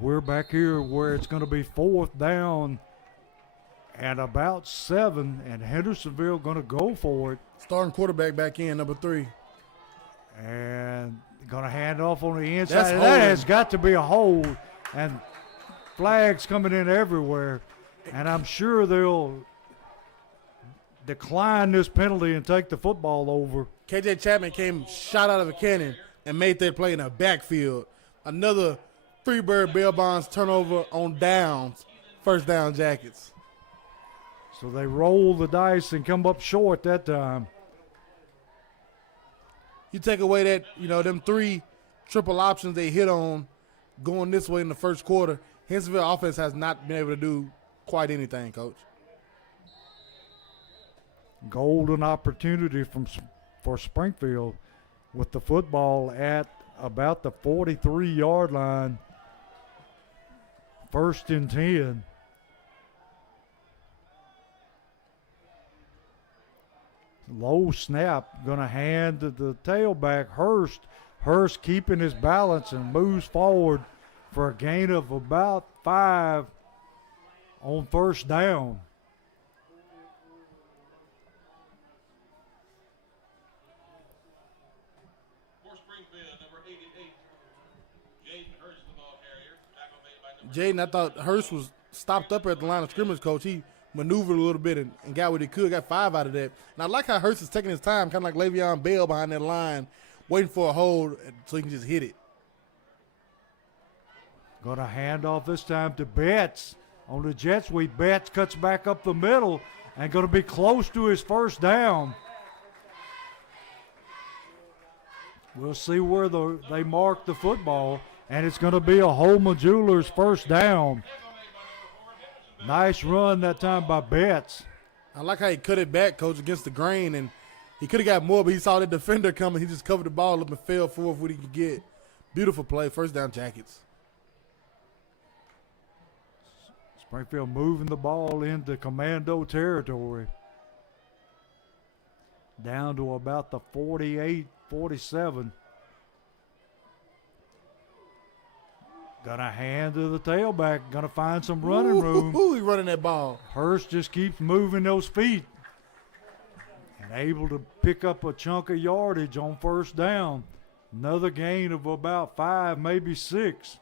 We're back here where it's going to be 4th down and about 7, and Hendersonville going to go for it. Starting quarterback back in, number 3. And going to hand off on the inside. That's That holding. has got to be a hold, and flags coming in everywhere. And I'm sure they'll decline this penalty and take the football over. KJ Chapman came shot out of a cannon and made that play in the backfield. Another Freebird Bell Bonds turnover on downs. 1st down Jackets. So they roll the dice and come up short that time. You take away that, them 3 triple options they hit on going this way in the first quarter. Hendersonville offense has not been able to do quite anything, Coach. Golden opportunity for Springfield with the football at about the 43-yard line. 1st and 10. Low snap, going to hand to the tailback, Hurst. Hurst keeping his balance and moves forward for a gain of about 5 on 1st down. For Springfield, number 88, Jaden Hurst, the ball carrier. Tackle made by number Jaden, I thought Hurst was stopped up at the line of scrimmage, Coach. He maneuvered a little bit and got what he could, got 5 out of that. And I like how Hurst is taking his time, kind of like Le'Veon Bell behind that line, waiting for a hold so he can just hit it. Going to hand off this time to Betts on the jet sweep. Betts cuts back up the middle and going to be close to his 1st down. We'll see where they mark the football, and it's going to be a Holman Jewelers 1st down. Nice run that time by Betts. I like how he cut it back, Coach, against the grain, and He could have got more, but he saw the defender coming. He just covered the ball up and fell forward what he could get. Beautiful play. First down, Jackets. Springfield moving the ball into commando territory. Down to about the 48, 47. Gonna hand to the tailback. Gonna find some running room. He running that ball. Hurst just keeps moving those feet. And able to pick up a chunk of yardage on first down. Another gain of about 5, maybe 6.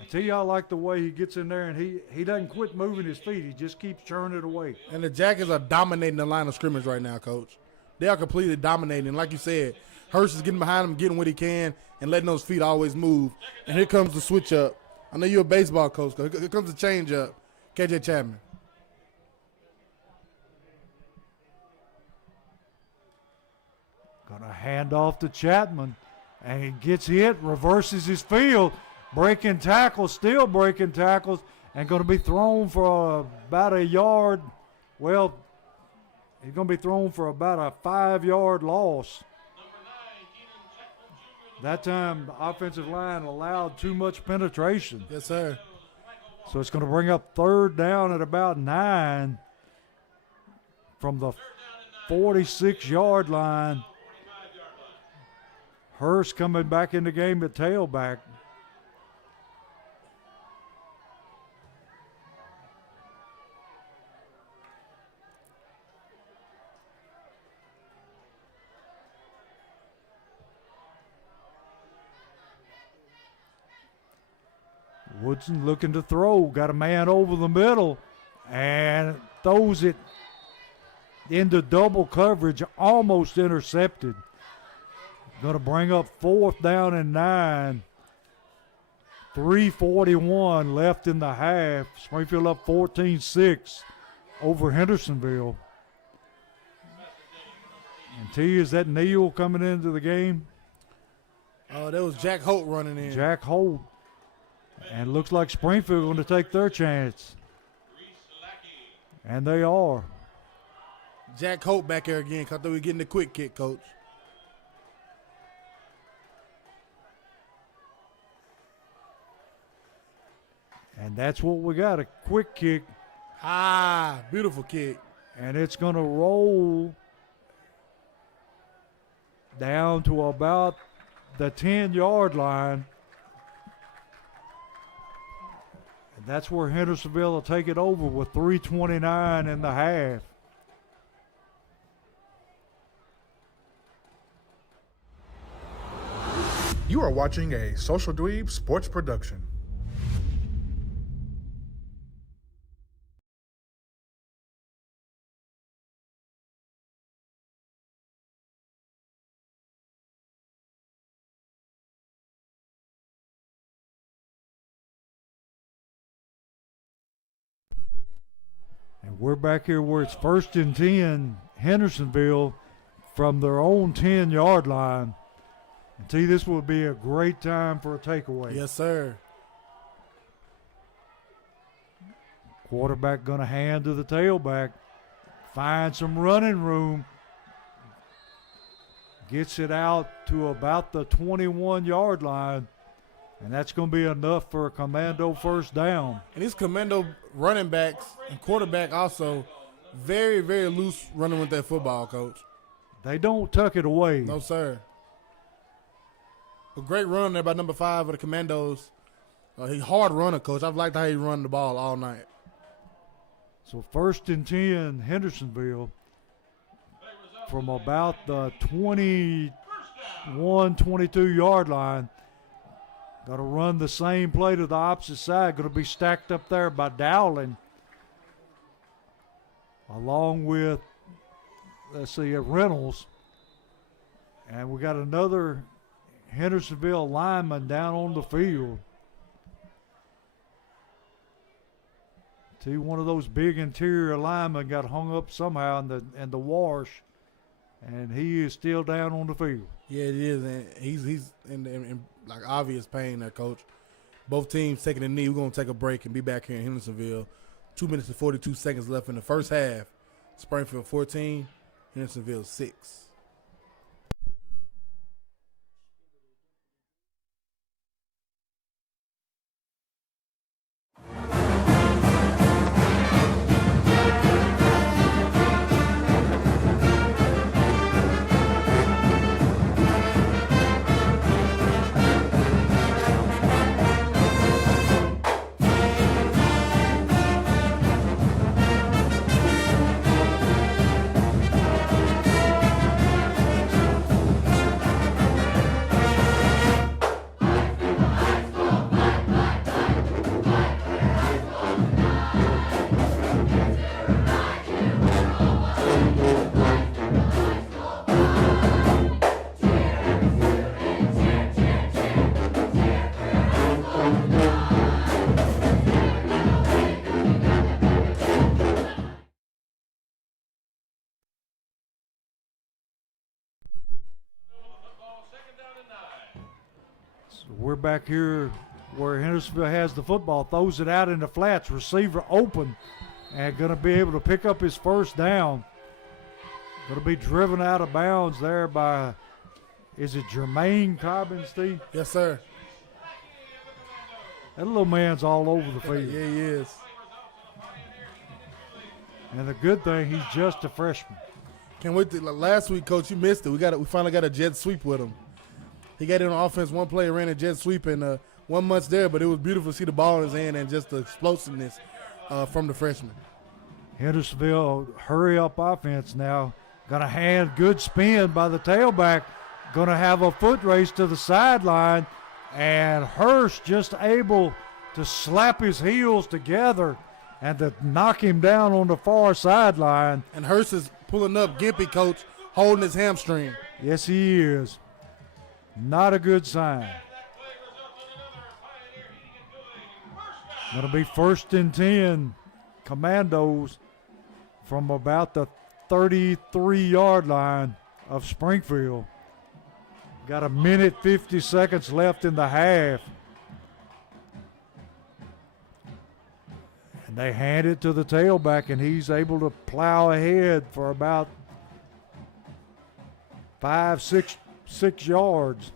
I tell you, I like the way he gets in there, and he doesn't quit moving his feet. He just keeps churning it away. And the Jackets are dominating the line of scrimmage right now, Coach. They are completely dominating. Like you said, Hurst is getting behind him, getting what he can, and letting those feet always move. And here comes the switch up. I know you're a baseball coach. Here comes the change up. KJ Chapman. Gonna hand off to Chapman, and he gets hit, reverses his field, breaking tackles, still breaking tackles, and going to be thrown for about a yard. Well, he's going to be thrown for about a 5-yard loss. That time, the offensive line allowed too much penetration. Yes, sir. So it's going to bring up third down at about 9 from the 46-yard line. Hurst coming back in the game at tailback. Woodson looking to throw. Got a man over the middle and throws it into double coverage. Almost intercepted. Going to bring up fourth down and 9. 3:41 left in the half. Springfield up 14-6 over Hendersonville. And T, is that Neal coming into the game? Oh, that was Jack Holt running in. Jack Holt. And looks like Springfield going to take their chance. And they are. Jack Holt back there again. I thought we were getting the quick kick, Coach. And that's what we got, a quick kick. Beautiful kick. And it's going to roll down to about the 10-yard line. And that's where Hendersonville will take it over with 3:29 in the half. You are watching a Social Dweeb Sports production. And we're back here where it's 1st and 10, Hendersonville from their own 10-yard line. And T, this would be a great time for a takeaway. Yes, sir. Quarterback going to hand to the tailback. Find some running room. Gets it out to about the 21-yard line. And that's going to be enough for a commando first down. And these commando running backs and quarterback also very, very loose running with that football, Coach. They don't tuck it away. No, sir. A great run there by number 5 of the Commandos. He's a hard runner, Coach. I've liked how he run the ball all night. So 1st and 10, Hendersonville from about the 21, 22-yard line. Got to run the same play to the opposite side. Going to be stacked up there by Dowling. Along with, let's see, Reynolds. And we got another Hendersonville lineman down on the field. See, one of those big interior linemen got hung up somehow in the wash. And he is still down on the field. Yeah, it is. And he's in like obvious pain there, Coach. Both teams taking a knee. We're going to take a break and be back here in Hendersonville. 2 minutes and 42 seconds left in the first half. Springfield 14, Hendersonville 6. We're back here where Hendersonville has the football, throws it out in the flats, receiver open, and going to be able to pick up his first down. Going to be driven out of bounds there by, is it Jermaine Cobbins, Steve? Yes, sir. That little man's all over the field. Yeah, he is. And the good thing, he's just a freshman. Can't wait. Last week, Coach, you missed it. We finally got a jet sweep with him. He got in on offense. One play, ran a jet sweep, and 1 month there. But it was beautiful to see the ball in his hand and just the explosiveness from the freshman. Hendersonville hurry up offense now. Going to hand good spin by the tailback. Going to have a foot race to the sideline. And Hurst just able to slap his heels together and to knock him down on the far sideline. And Hurst is pulling up gimpy, Coach, holding his hamstring. Yes, he is. Not a good sign. Going to be 1st and 10. Commandos from about the 33-yard line of Springfield. Got a minute 50 seconds left in the half. And they hand it to the tailback, and he's able to plow ahead for about 6 yards.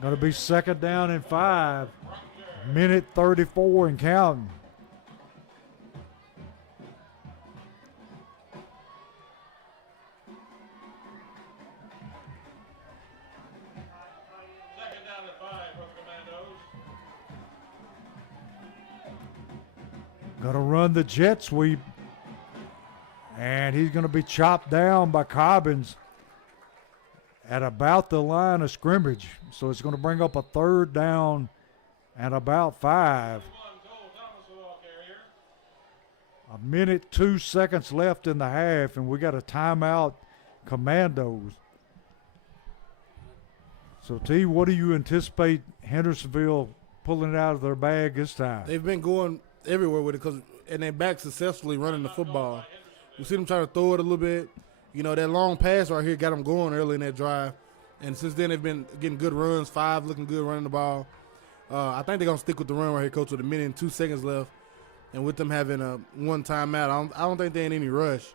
Going to be 2nd down and 5. Minute 34 and counting. Going to run the jet sweep. And he's going to be chopped down by Cobbins at about the line of scrimmage. So it's going to bring up a 3rd down and about 5. A minute 2 seconds left in the half, and we got a timeout, Commandos. So, T, what do you anticipate Hendersonville pulling it out of their bag this time? They've been going everywhere with it, and they're back successfully running the football. We see them trying to throw it a little bit. You know, that long pass right here got them going early in that drive. And since then, they've been getting good runs, 5 looking good running the ball. I think they're going to stick with the run right here, Coach, with a minute and 2 seconds left. And with them having one timeout, I don't think they're in any rush.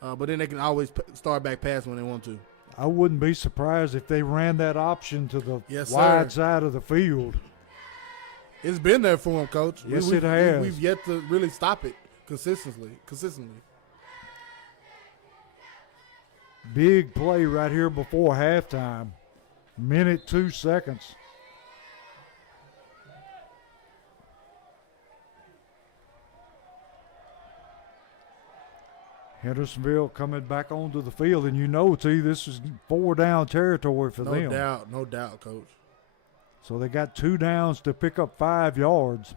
But then they can always start back passing when they want to. I wouldn't be surprised if they ran that option to the Yes, wide sir. side of the field. It's been there for them, Coach. Yes, it has. We've yet to really stop it consistently. Big play right here before halftime. Minute 2 seconds. Hendersonville coming back onto the field, and you know, T, this is 4 down territory for them. No doubt, Coach. So they got 2 downs to pick up 5 yards.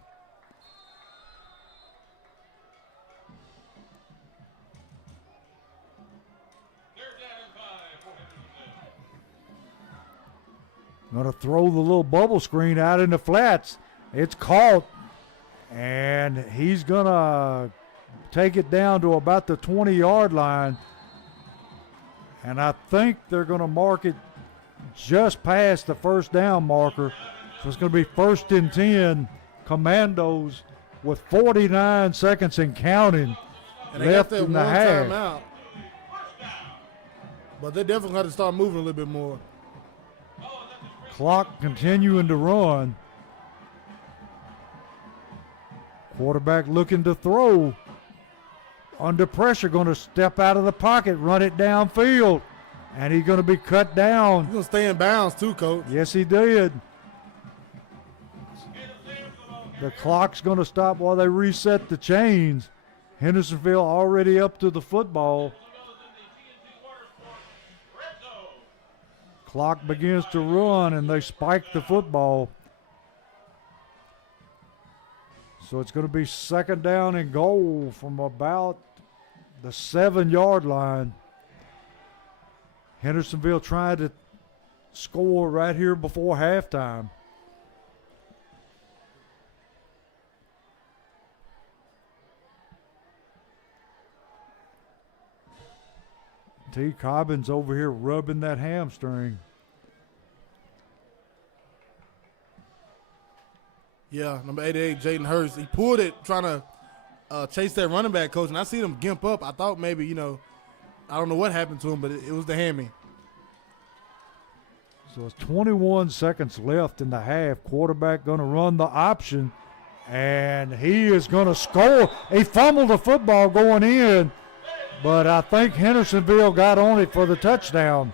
Going to throw the little bubble screen out in the flats. It's caught, and he's going to take it down to about the 20-yard line. And I think they're going to mark it just past the 1st down marker. So it's going to be 1st and 10, Commandos with 49 seconds and counting And they left got that in one the half. timeout. But they definitely got to start moving a little bit more. Clock continuing to run. Quarterback looking to throw. Under pressure, going to step out of the pocket, run it downfield. And he's going to be cut down. He's going to stay in bounds too, Coach. Yes, he did. The clock's going to stop while they reset the chains. Hendersonville already up to the football. Clock begins to run, and they spike the football. So it's going to be second down and goal from about the 7-yard line. Hendersonville trying to score right here before halftime. T. Cobbins over here rubbing that hamstring. Yeah, number 88, Jaden Hurst. He pulled it trying to chase that running back, Coach, and I see him gimp up. I thought maybe, I don't know what happened to him, but it was the hammy. So it's 21 seconds left in the half. Quarterback going to run the option, and he is going to score. He fumbled the football going in, but I think Hendersonville got on it for the touchdown.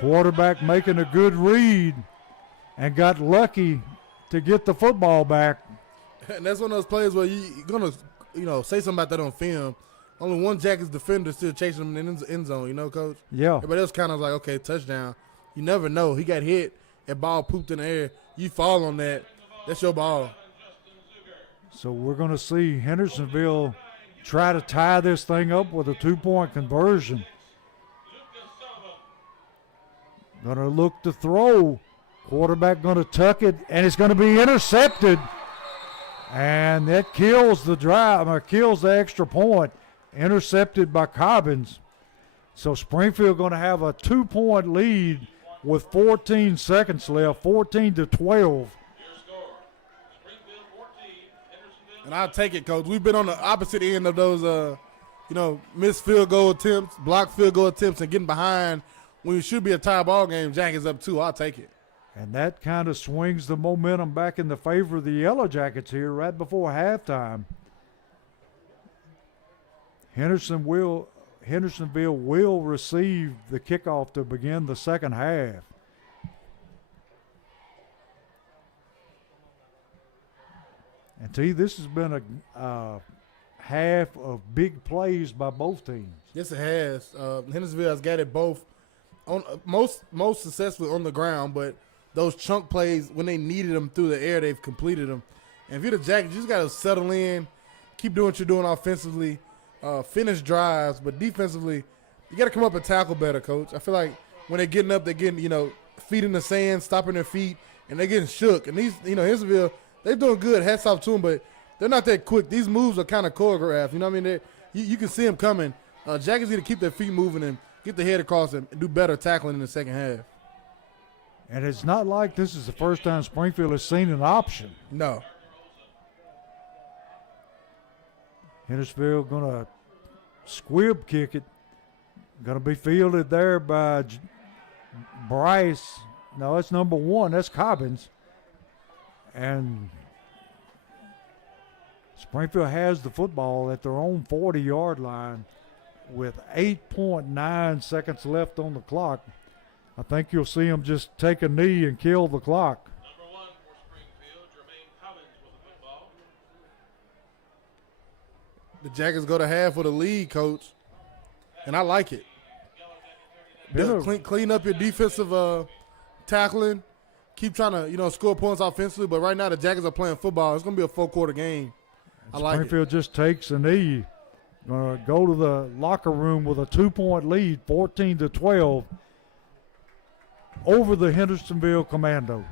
Quarterback making a good read and got lucky to get the football back. And that's one of those plays where you're going to, say something about that on film. Only one Jackets defender still chasing him in the end zone, Coach? Yeah. Everybody else kind of like, okay, touchdown. You never know. He got hit, that ball pooped in the air. You fall on that, that's your ball. So we're going to see Hendersonville try to tie this thing up with a 2-point conversion. Going to look to throw. Quarterback going to tuck it, and it's going to be intercepted. And that kills the drive, or kills the extra point. Intercepted by Cobbins. So Springfield going to have a 2-point lead with 14 seconds left, 14-12. And I'll take it, Coach. We've been on the opposite end of those, missed field goal attempts, blocked field goal attempts, and getting behind when it should be a tie ball game. Jackets up 2. I'll take it. And that kind of swings the momentum back in the favor of the Yellow Jackets here right before halftime. Hendersonville will receive the kickoff to begin the second half. And T, this has been a half of big plays by both teams. Yes, it has. Hendersonville has got it both on most successfully on the ground, but those chunk plays when they needed them through the air, they've completed them. And if you're the Jackets, you just got to settle in, keep doing what you're doing offensively, finish drives, but defensively, you got to come up and tackle better, Coach. I feel like when they're getting up, they're getting, feet in the sand, stopping their feet, and they're getting shook. And these, Hendersonville, they're doing good. Hats off to them, but they're not that quick. These moves are kind of choreographed. You know what I mean? You can see them coming. Jackets need to keep their feet moving and get the head across and do better tackling in the second half. And it's not like this is the first time Springfield has seen an option. No. Hendersonville going to squib kick it. Going to be fielded there by Bryce. No, that's number 1. That's Cobbins. And Springfield has the football at their own 40-yard line with 8.9 seconds left on the clock. I think you'll see them just take a knee and kill the clock. Number 1 for Springfield, Jermaine Collins with the football. The Jackets go to half with a lead, Coach, and I like it. Clean up your defensive tackling. Keep trying to, score points offensively, but right now the Jackets are playing football. It's going to be a 4-quarter game. I like it. Springfield just takes a knee. Going to go to the locker room with a 2-point lead, 14-12, over the Hendersonville Commandos.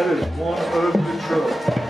That is one ugly truck.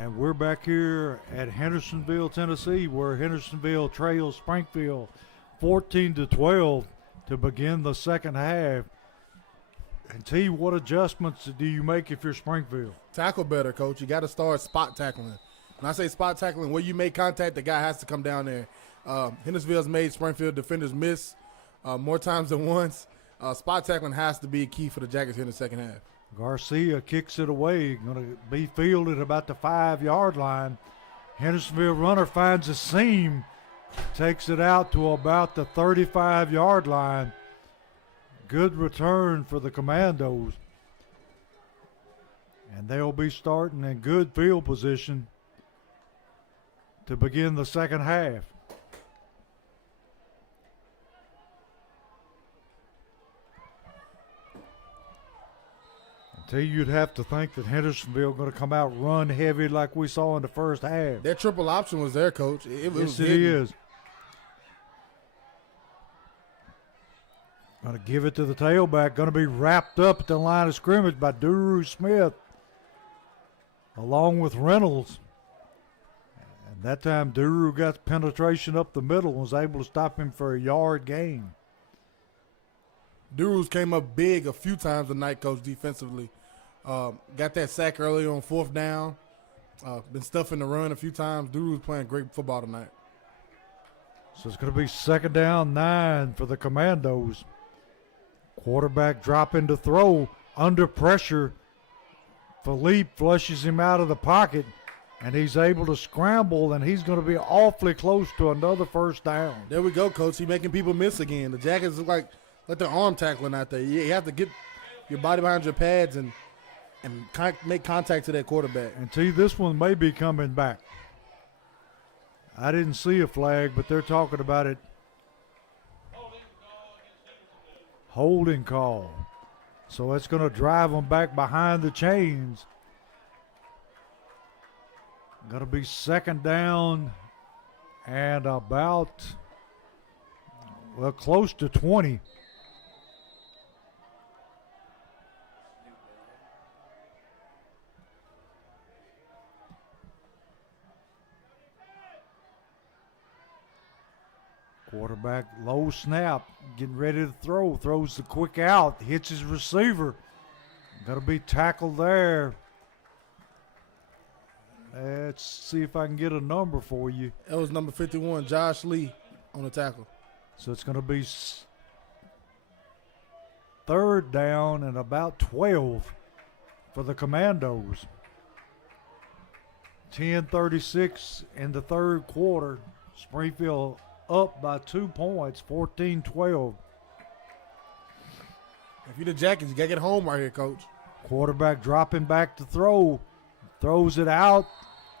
And we're back here at Hendersonville, Tennessee, where Hendersonville trails Springfield 14-12 to begin the second half. And T, what adjustments do you make if you're Springfield? Tackle better, Coach. You got to start spot tackling. When I say spot tackling, where you make contact, the guy has to come down there. Hendersonville's made Springfield defenders miss more times than once. Spot tackling has to be key for the Jackets here in the second half. Garcia kicks it away, going to be fielded about the 5-yard line. Hendersonville runner finds a seam, takes it out to about the 35-yard line. Good return for the Commandos. And they'll be starting in good field position to begin the second half. Until you'd have to think that Hendersonville going to come out run heavy like we saw in the first half. Their triple option was there, Coach. It was Yes, it hidden. is. Going to give it to the tailback. Going to be wrapped up at the line of scrimmage by Duru Smith along with Reynolds. And that time Duru got penetration up the middle and was able to stop him for a yard gain. Duru's came up big a few times tonight, Coach, defensively. Got that sack early on 4th down. Been stuffing the run a few times. Duru's playing great football tonight. So it's going to be 2nd down 9 for the Commandos. Quarterback dropping to throw under pressure. Philippe flushes him out of the pocket, and he's able to scramble, and he's going to be awfully close to another 1st down. There we go, Coach. He's making people miss again. The Jackets look like their arm tackling out there. You have to get your body behind your pads and make contact to that quarterback. And see, this one may be coming back. I didn't see a flag, but they're talking about it. Holding call. So it's going to drive them back behind the chains. Going to be 2nd down and about, well, close to 20. Quarterback, low snap, getting ready to throw. Throws the quick out, hits his receiver. Got to be tackled there. Let's see if I can get a number for you. That was number 51, Josh Lee, on the tackle. So it's going to be 3rd down and about 12 for the Commandos. 10:36 in the 3rd quarter. Springfield up by 2 points, 14-12. If you're the Jackets, you got to get home right here, Coach. Quarterback dropping back to throw. Throws it out,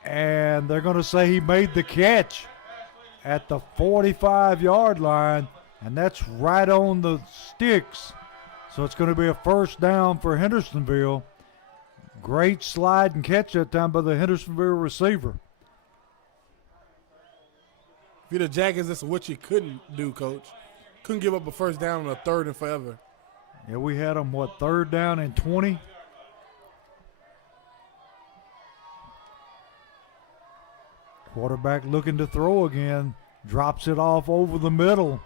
and they're going to say he made the catch at the 45-yard line, and that's right on the sticks. So it's going to be a 1st down for Hendersonville. Great slide and catch that time by the Hendersonville receiver. If you're the Jackets, that's what you couldn't do, Coach. Couldn't give up a 1st down on a 3rd and forever. Yeah, we had them, 3rd down and 20? Quarterback looking to throw again. Drops it off over the middle.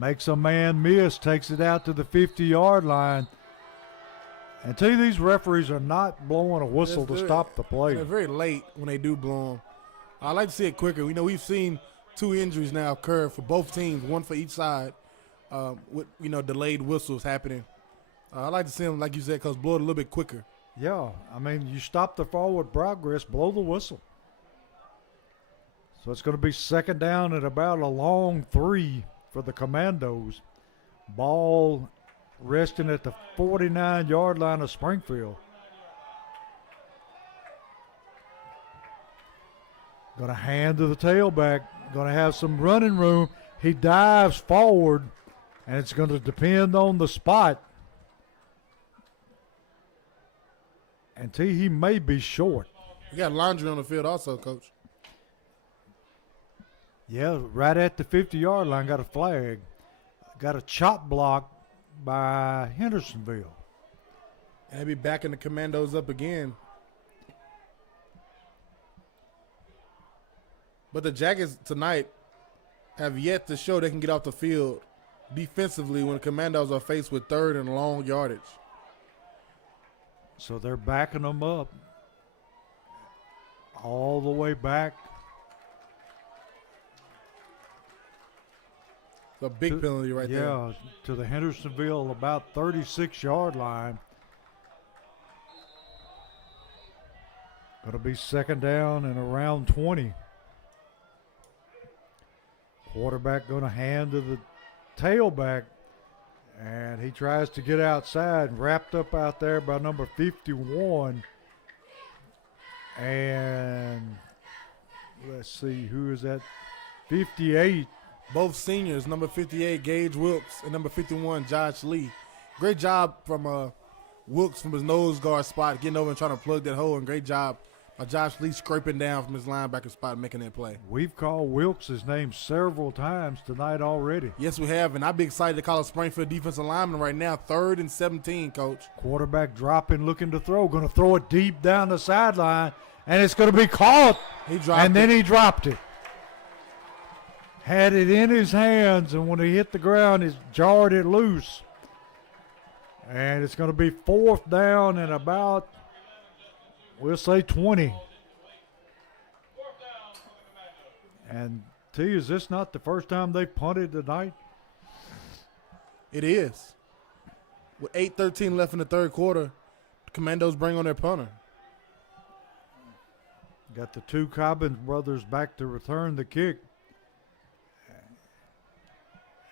Makes a man miss. Takes it out to the 50-yard line. And tell you, these referees are not blowing a whistle to stop the play. They're very late when they do blow them. I like to see it quicker. We've seen 2 injuries now occur for both teams, one for each side, with delayed whistles happening. I like to see them, like you said, Coach, blow it a little bit quicker. Yeah, I mean, you stop the forward progress, blow the whistle. So it's going to be 2nd down at about a long 3 for the Commandos. Ball resting at the 49-yard line of Springfield. Going to hand to the tailback. Going to have some running room. He dives forward, and it's going to depend on the spot. And he may be short. You got laundry on the field also, Coach. Yeah, right at the 50-yard line, got a flag. Got a chop block by Hendersonville. And they be backing the Commandos up again. But the Jackets tonight have yet to show they can get off the field defensively when the Commandos are faced with third and long yardage. So they're backing them up all the way back. It's a big penalty right there. Yeah, to the Hendersonville about 36-yard line. Going to be second down and around 20. Quarterback going to hand to the tailback, and he tries to get outside, wrapped up out there by number 51. And let's see, who is that? 58. Both seniors, number 58, Gage Wilkes, and number 51, Josh Lee. Great job from Wilkes from his nose guard spot, getting over and trying to plug that hole, and great job by Josh Lee scraping down from his linebacker spot and making that play. We've called Wilkes' name several times tonight already. Yes, we have, and I'd be excited to call a Springfield defensive lineman right now, 3rd and 17, Coach. Quarterback dropping, looking to throw, going to throw it deep down the sideline, and it's going to be caught. He dropped then he dropped it. Had it in his hands, and when he hit the ground, it jarred it loose. And it's going to be 4th down and about, we'll say 20. And T, is this not the first time they punted tonight? It is. With 8:13 left in the third quarter, the Commandos bring on their punter. Got the two Cobbins brothers back to return the kick.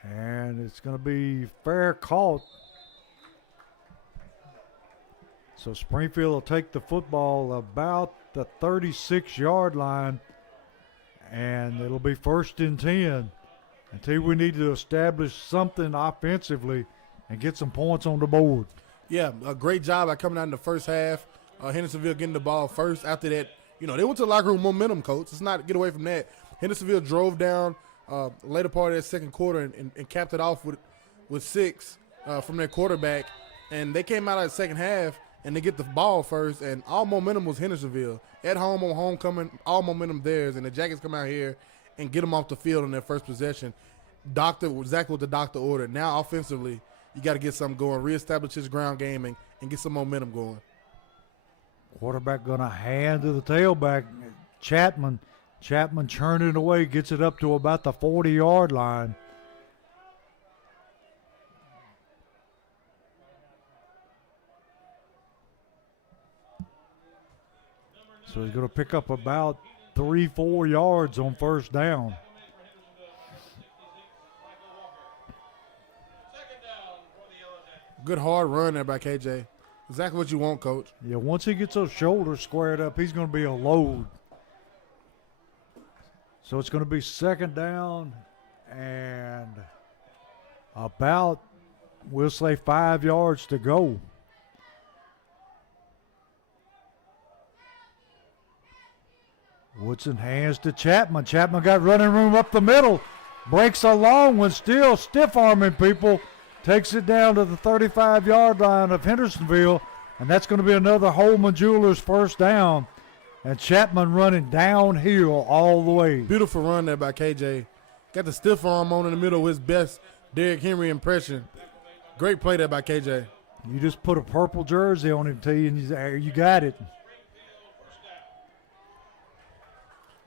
And it's going to be fair caught. So Springfield will take the football about the 36-yard line, and it'll be 1st and 10. Until we need to establish something offensively and get some points on the board. Yeah, a great job by coming out in the first half. Hendersonville getting the ball first. After that, they went to the locker room momentum, Coach. Let's not get away from that. Hendersonville drove down later part of that second quarter and capped it off with 6 from their quarterback. And they came out of the second half, and they get the ball first, and all momentum was Hendersonville. At home on homecoming, all momentum theirs, and the Jackets come out here and get them off the field in their first possession. Exactly what the doctor ordered. Now offensively, you got to get something going, reestablish his ground game, and get some momentum going. Quarterback going to hand to the tailback, Chapman. Chapman churning away, gets it up to about the 40-yard line. So he's going to pick up about 3-4 yards on first down. Good hard run there by KJ. Exactly what you want, Coach. Yeah, once he gets those shoulders squared up, he's going to be a load. So it's going to be second down and about, we'll say, 5 yards to go. Woodson hands to Chapman. Chapman got running room up the middle. Breaks a long one, still stiff-arming people. Takes it down to the 35-yard line of Hendersonville, and that's going to be another Holman Jewelers first down. And Chapman running downhill all the way. Beautiful run there by KJ. Got the stiff arm on in the middle of his best Derrick Henry impression. Great play there by KJ. You just put a purple jersey on him, T, and you got it.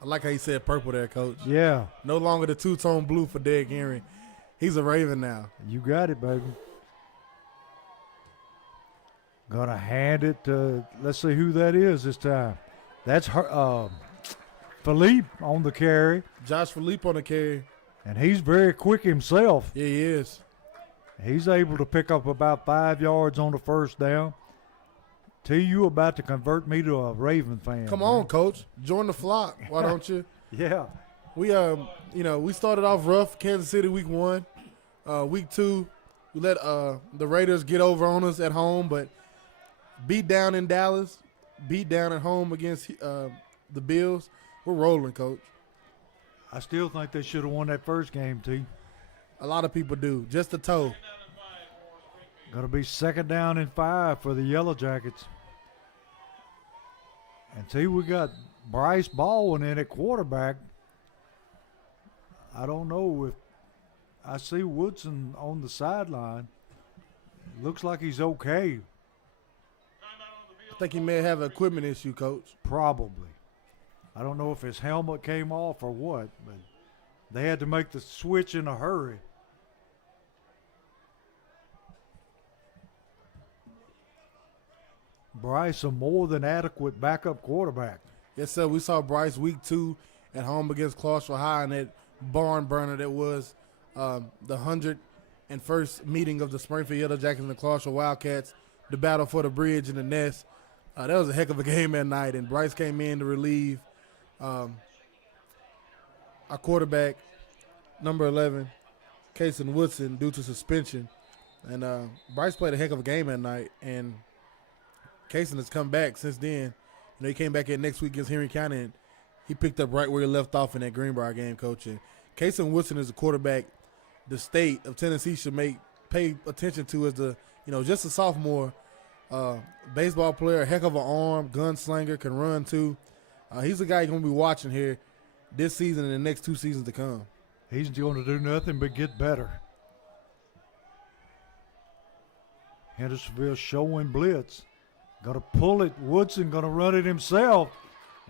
I like how you said purple there, Coach. Yeah. No longer the two-tone blue for Derrick Henry. He's a Raven now. You got it, baby. Gonna hand it to, let's see who that is this time. That's her, Philippe on the carry. Josh Philippe on the carry. And he's very quick himself. Yeah, he is. He's able to pick up about 5 yards on the first down. T, you about to convert me to a Raven fan. Come on, Coach. Join the flock. Why don't you? Yeah. We we started off rough, Kansas City week 1. Week 2, we let the Raiders get over on us at home, but beat down in Dallas, beat down at home against the Bills. We're rolling, Coach. I still think they should have won that first game, T. A lot of people do. Just a toe. Going to be second down and 5 for the Yellow Jackets. And T, we got Bryce Baldwin in at quarterback. I don't know if I see Woodson on the sideline. Looks like he's okay. I think he may have an equipment issue, Coach. Probably. I don't know if his helmet came off or what, but they had to make the switch in a hurry. Bryce, a more than adequate backup quarterback. Yes, sir. We saw Bryce week 2 at home against Clarksville High in that barn burner that was the 101st meeting of the Springfield Yellow Jackets and the Clarksville Wildcats, the battle for the bridge and the nest. That was a heck of a game that night, and Bryce came in to relieve our quarterback, number 11, Kason Woodson, due to suspension. And Bryce played a heck of a game that night, and Kason has come back since then. You know, he came back in next week against Henry County, and he picked up right where he left off in that Greenbrier game, Coach. And Kason Woodson is a quarterback the state of Tennessee should pay attention to as just a sophomore baseball player, heck of an arm, gunslinger, can run too. He's the guy you're going to be watching here this season and the next 2 seasons to come. He's going to do nothing but get better. Hendersonville showing blitz. Going to pull it. Woodson going to run it himself.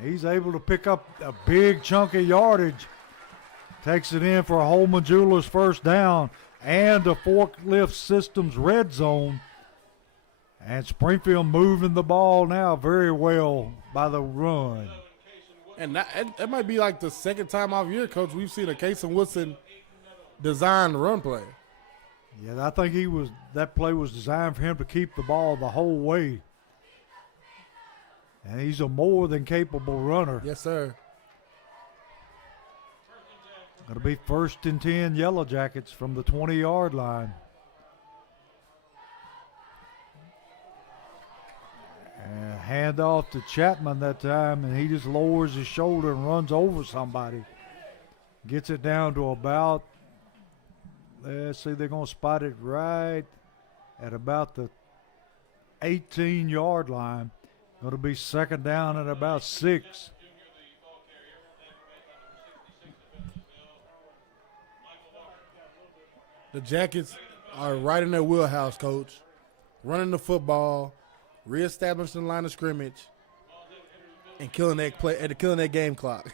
He's able to pick up a big chunk of yardage. Takes it in for Holman Jewelers first down and the Forklift Systems red zone. And Springfield moving the ball now very well by the run. And that might be like the second time all year, Coach, we've seen a Kason Woodson designed run play. Yeah, I think that play was designed for him to keep the ball the whole way. And he's a more than capable runner. Yes, sir. Going to be 1st and 10 Yellow Jackets from the 20-yard line. And hand off to Chapman that time, and he just lowers his shoulder and runs over somebody. Gets it down to about, let's see, they're going to spot it right at about the 18-yard line. Going to be 2nd down at about 6. The Jackets are right in their wheelhouse, Coach. Running the football, reestablishing the line of scrimmage, and killing that game clock.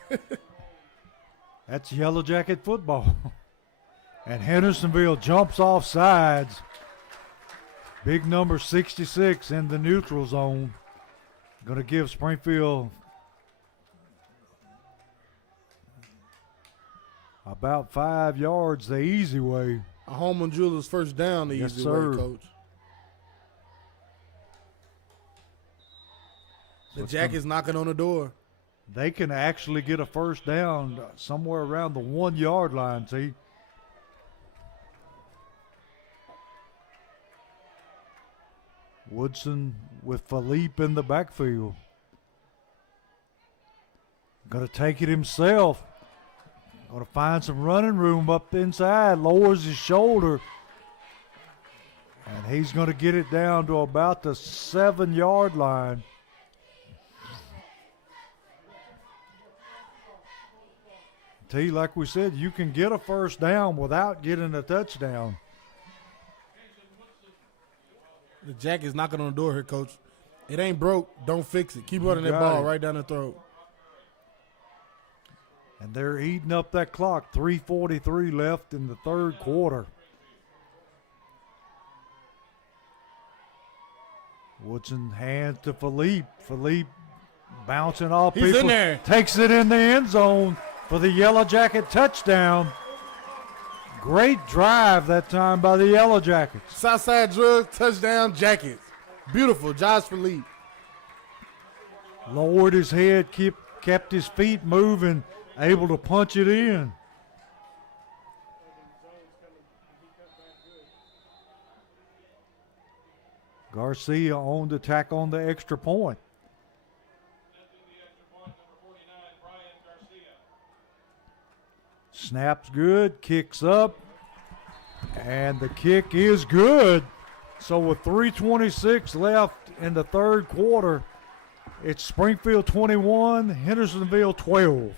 That's Yellow Jacket football. And Hendersonville jumps off sides. Big number 66 in the neutral zone. Going to give Springfield about 5 yards the easy way. A Holman Jewelers first down the Yes, easy sir. way, Coach. The Jackets knocking on the door. They can actually get a first down somewhere around the 1 yard line, see? Woodson with Philippe in the backfield. Going to take it himself. Going to find some running room up inside. Lowers his shoulder. And he's going to get it down to about the 7 yard line. T, like we said, you can get a first down without getting a touchdown. The Jackets knocking on the door here, Coach. It ain't broke. Don't fix it. Keep running that got ball it. right down the throat. And they're eating up that clock. 3:43 left in the third quarter. Woodson hands to Philippe. Philippe bouncing off He's people. in there. Takes it in the end zone for the Yellow Jacket touchdown. Great drive that time by the Yellow Jackets. Southside Drugs, touchdown, Jackets. Beautiful, Josh Philippe. Lowered his head, kept his feet moving, able to punch it in. Garcia on the tack on the extra point. Snaps good, kicks up, and the kick is good. So with 3:26 left in the third quarter, it's Springfield 21, Hendersonville 12.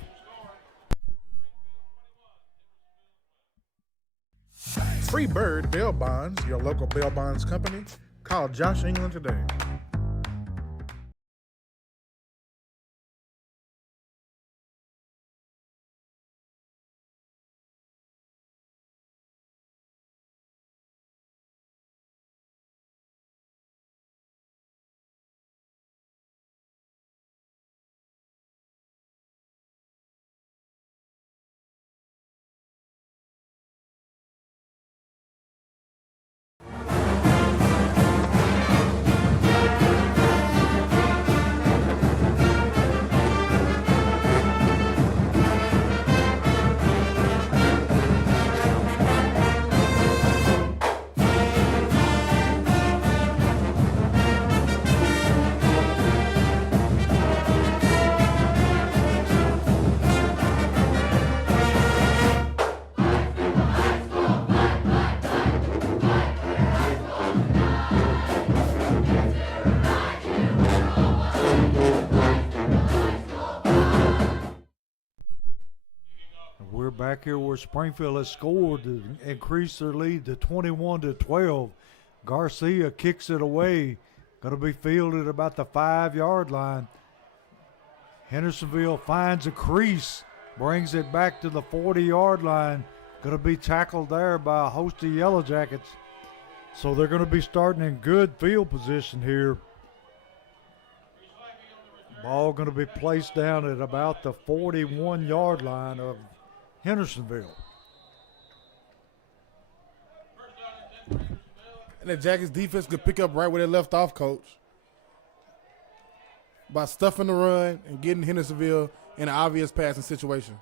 Free Bird Bail Bonds, your local bail bonds company. Call Josh England today. We're back here where Springfield has scored to increase their lead to 21-12. Garcia kicks it away. Going to be fielded about the 5-yard line. Hendersonville finds a crease, brings it back to the 40-yard line. Going to be tackled there by a host of Yellow Jackets. So they're going to be starting in good field position here. Ball going to be placed down at about the 41-yard line of Hendersonville. And the Jackets defense could pick up right where they left off, Coach, by stuffing the run and getting Hendersonville in an obvious passing situation.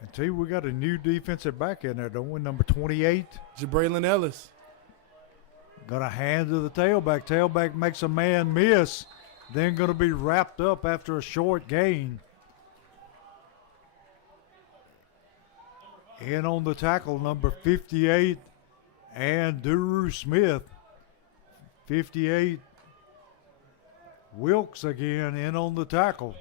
And T, we got a new defensive back in there, don't we? Number 28. Jabraylon Ellis. Got a hand to the tailback. Tailback makes a man miss. Then going to be wrapped up after a short gain. In on the tackle, number 58, and Duru Smith. 58, Wilkes again in on the tackle.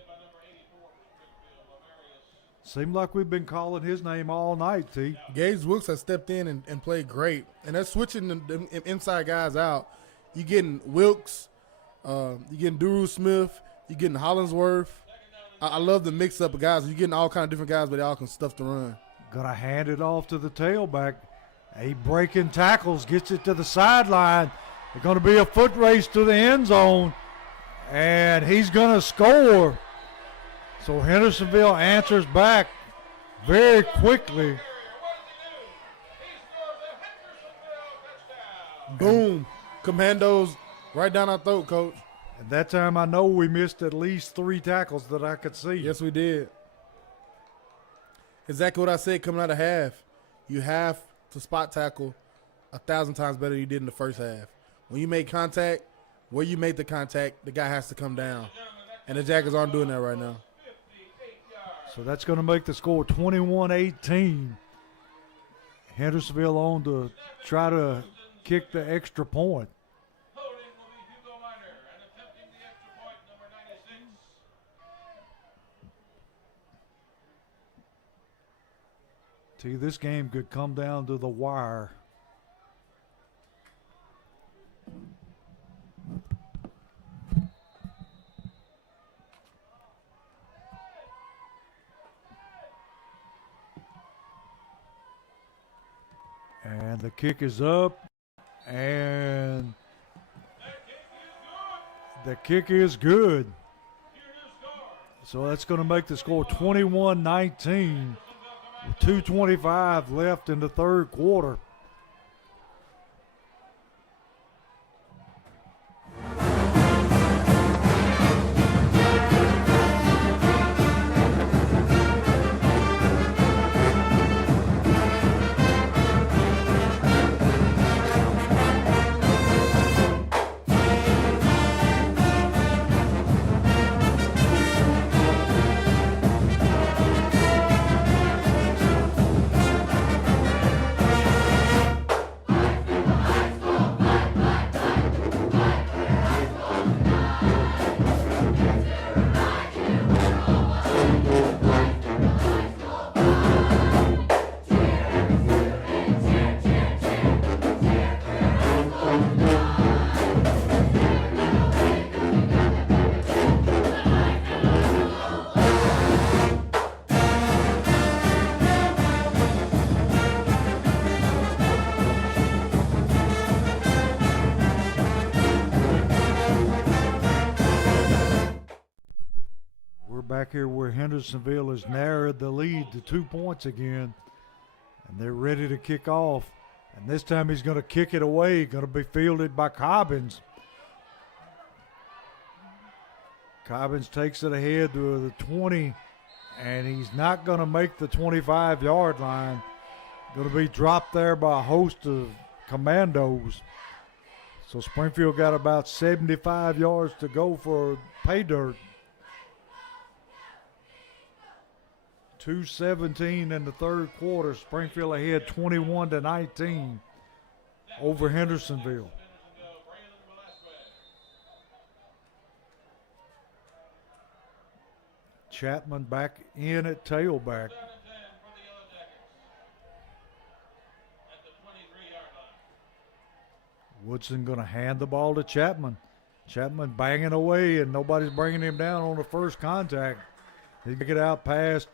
Seemed like we've been calling his name all night, T. Gage Wilkes has stepped in and played great. And they're switching the inside guys out. You're getting Wilkes, you're getting Duru Smith, you're getting Hollingsworth. I love the mix-up of guys. You're getting all kind of different guys, but they all can stuff the run. Gonna hand it off to the tailback. A breaking tackles, gets it to the sideline. It's gonna be a foot race to the end zone, and he's gonna score. So Hendersonville answers back very quickly. Boom. Commandos right down our throat, Coach. At that time, I know we missed at least 3 tackles that I could see. Yes, we did. Exactly what I said coming out of half. You have to spot tackle 1,000 times better than you did in the first half. When you make contact, where you make the contact, the guy has to come down. And the Jackets aren't doing that right now. So that's going to make the score 21-18. Hendersonville on to try to kick the extra point. See, this game could come down to the wire. And the kick is up, and the kick is good. So that's going to make the score 21-19. 2:25 left in the third quarter. back here where Hendersonville has narrowed the lead to 2 points again. And they're ready to kick off. And this time he's going to kick it away. Going to be fielded by Cobbins. Cobbins takes it ahead to the 20. And he's not going to make the 25-yard line. Going to be dropped there by a host of commandos. So Springfield got about 75 yards to go for pay dirt. 2:17 in the third quarter. Springfield ahead 21-19 over Hendersonville. Chapman back in at tailback. Woodson going to hand the ball to Chapman. Chapman banging away, and nobody's bringing him down on the first contact. He can get out past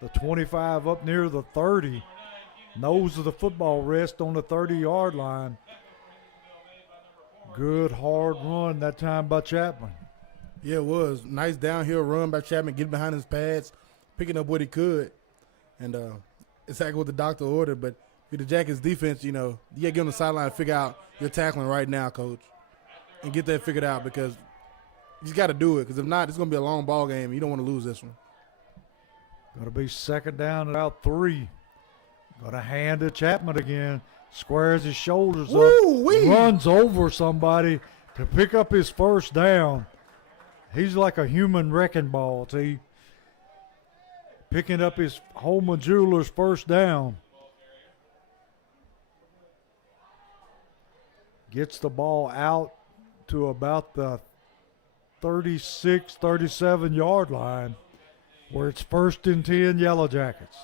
the 25 up near the 30. Nose of the football rest on the 30-yard line. Good hard run that time by Chapman. Yeah, it was. Nice downhill run by Chapman, getting behind his pads, picking up what he could. And exactly what the doctor ordered. But with the Jackets defense, you got to get on the sideline and figure out your tackling right now, Coach. And get that figured out because you just got to do it. Because if not, it's going to be a long ball game. You don't want to lose this one. Going to be second down at about 3. Going to hand to Chapman again. Squares his shoulders Woo-wee. up. Runs over somebody to pick up his first down. He's like a human wrecking ball, T. Picking up his Holman Jewelers first down. Gets the ball out to about the 36, 37-yard line where it's 1st and 10 Yellow Jackets.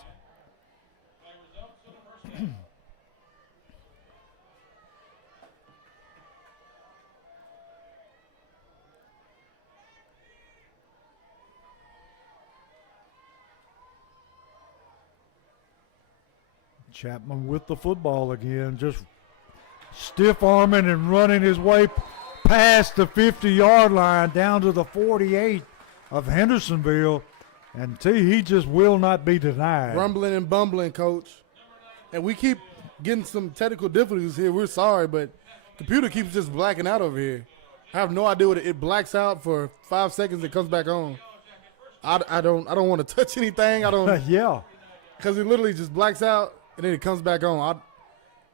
Chapman with the football again, just stiff arming and running his way past the 50-yard line down to the 48 of Hendersonville. And he just will not be denied. Rumbling and bumbling, Coach. And we keep getting some technical difficulties here. We're sorry, but computer keeps just blacking out over here. I have no idea what it blacks out for 5 seconds and comes back on. I don't want to touch anything. I don't. Yeah. Because it literally just blacks out and then it comes back on.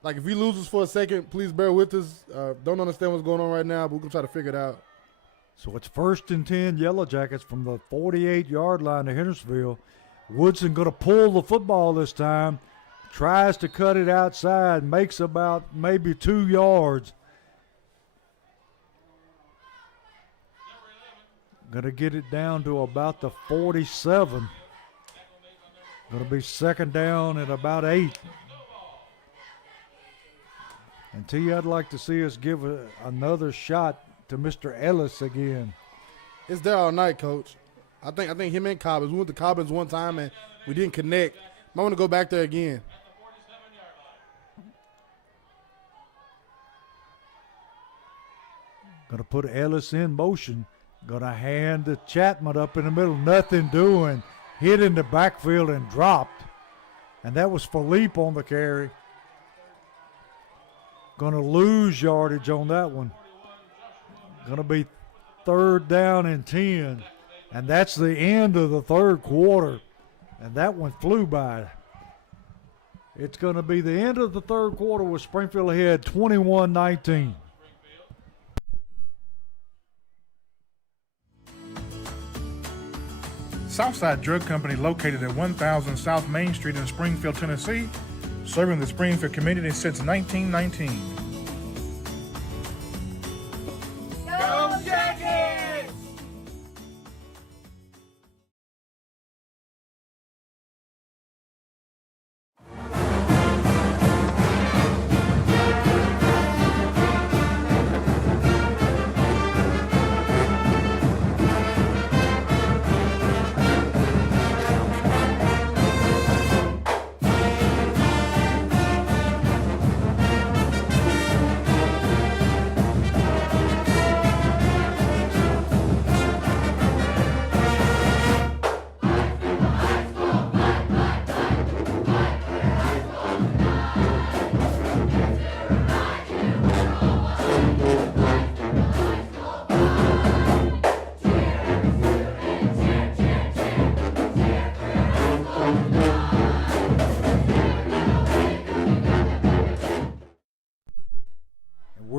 Like if we lose this for a second, please bear with us. Don't understand what's going on right now, but we're gonna try to figure it out. So it's 1st and 10 Yellow Jackets from the 48-yard line to Hendersonville. Woodson going to pull the football this time. Tries to cut it outside. Makes about maybe 2 yards. Going to get it down to about the 47. Going to be second down at about 8. And I'd like to see us give another shot to Mr. Ellis again. It's there all night, Coach. I think him and Cobbins. We went to Cobbins one time and we didn't connect. I want to go back there again. Going to put Ellis in motion. Going to hand to Chapman up in the middle. Nothing doing. Hit in the backfield and dropped. And that was Philippe on the carry. Going to lose yardage on that one. Going to be 3rd down and 10. And that's the end of the third quarter. And that one flew by. It's going to be the end of the third quarter with Springfield ahead 21-19. Southside Drug Company, located at 1000 South Main Street in Springfield, Tennessee, serving the Springfield community since 1919. Go Jackets!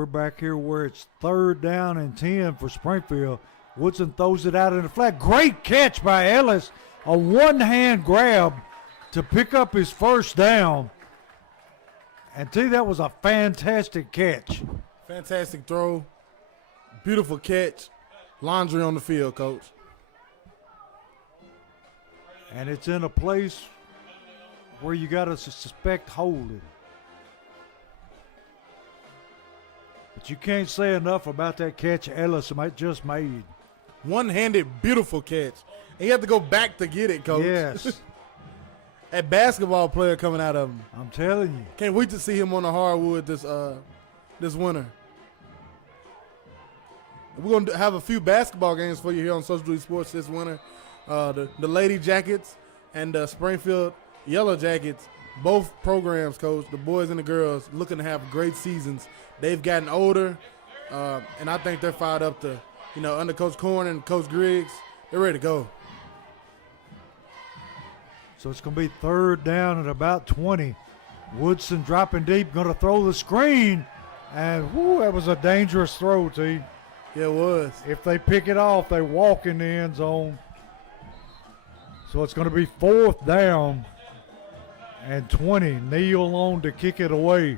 we're back here where it's 3rd down and 10 for Springfield. Woodson throws it out in the flat. Great catch by Ellis. A one-hand grab to pick up his first down. And T, that was a fantastic catch. Fantastic throw. Beautiful catch. Laundry on the field, Coach. And it's in a place where you got to suspect holding. But you can't say enough about that catch Ellis just made. One-handed, beautiful catch. And you have to go back to get it, Coach. Yes. That basketball player coming out of him. I'm telling you. Can't wait to see him on the hardwood this winter. We're going to have a few basketball games for you here on Social Duty Sports this winter. The Lady Jackets and the Springfield Yellow Jackets, both programs, Coach, the boys and the girls, looking to have great seasons. They've gotten older, and I think they're fired up to, under Coach Korn and Coach Griggs, they're ready to go. So it's going to be 3rd down at about 20. Woodson dropping deep, going to throw the screen. And, that was a dangerous throw, T. Yeah, it was. If they pick it off, they walk in the end zone. So it's going to be 4th down and 20. Neal on to kick it away.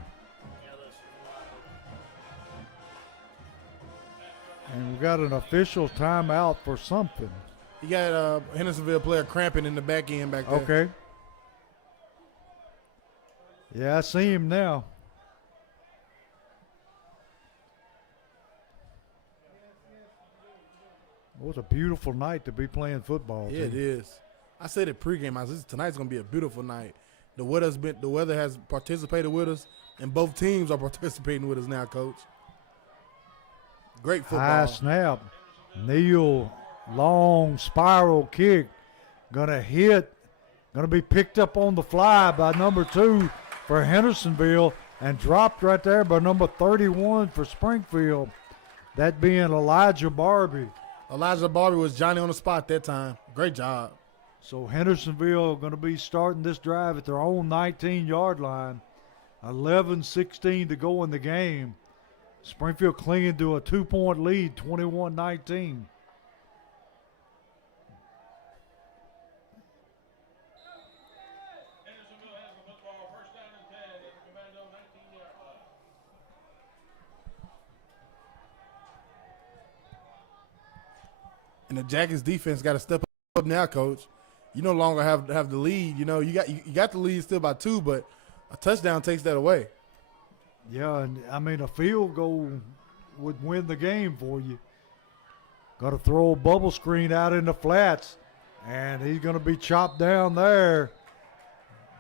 And we got an official timeout for something. You got a Hendersonville player cramping in the back end back there. Okay. Yeah, I see him now. What a beautiful night to be playing football. Yeah, it is. I said it pregame. Tonight's going to be a beautiful night. The weather has participated with us, and both teams are participating with us now, Coach. Great football. High snap. Neal, long spiral kick. Gonna hit. Gonna be picked up on the fly by number 2 for Hendersonville and dropped right there by number 31 for Springfield. That being Elijah Barbie. Elijah Barbie was Johnny on the spot that time. Great job. So Hendersonville going to be starting this drive at their own 19-yard line. 11:16 to go in the game. Springfield clinging to a 2-point lead, 21-19. Hendersonville has the football, 1st down and 10 at the Commando 19-yard line. And the Jackets defense got to step up now, Coach. You no longer have the lead. You got the lead still by 2, but a touchdown takes that away. Yeah, and I mean a field goal would win the game for you. Got to throw a bubble screen out in the flats, and he's going to be chopped down there,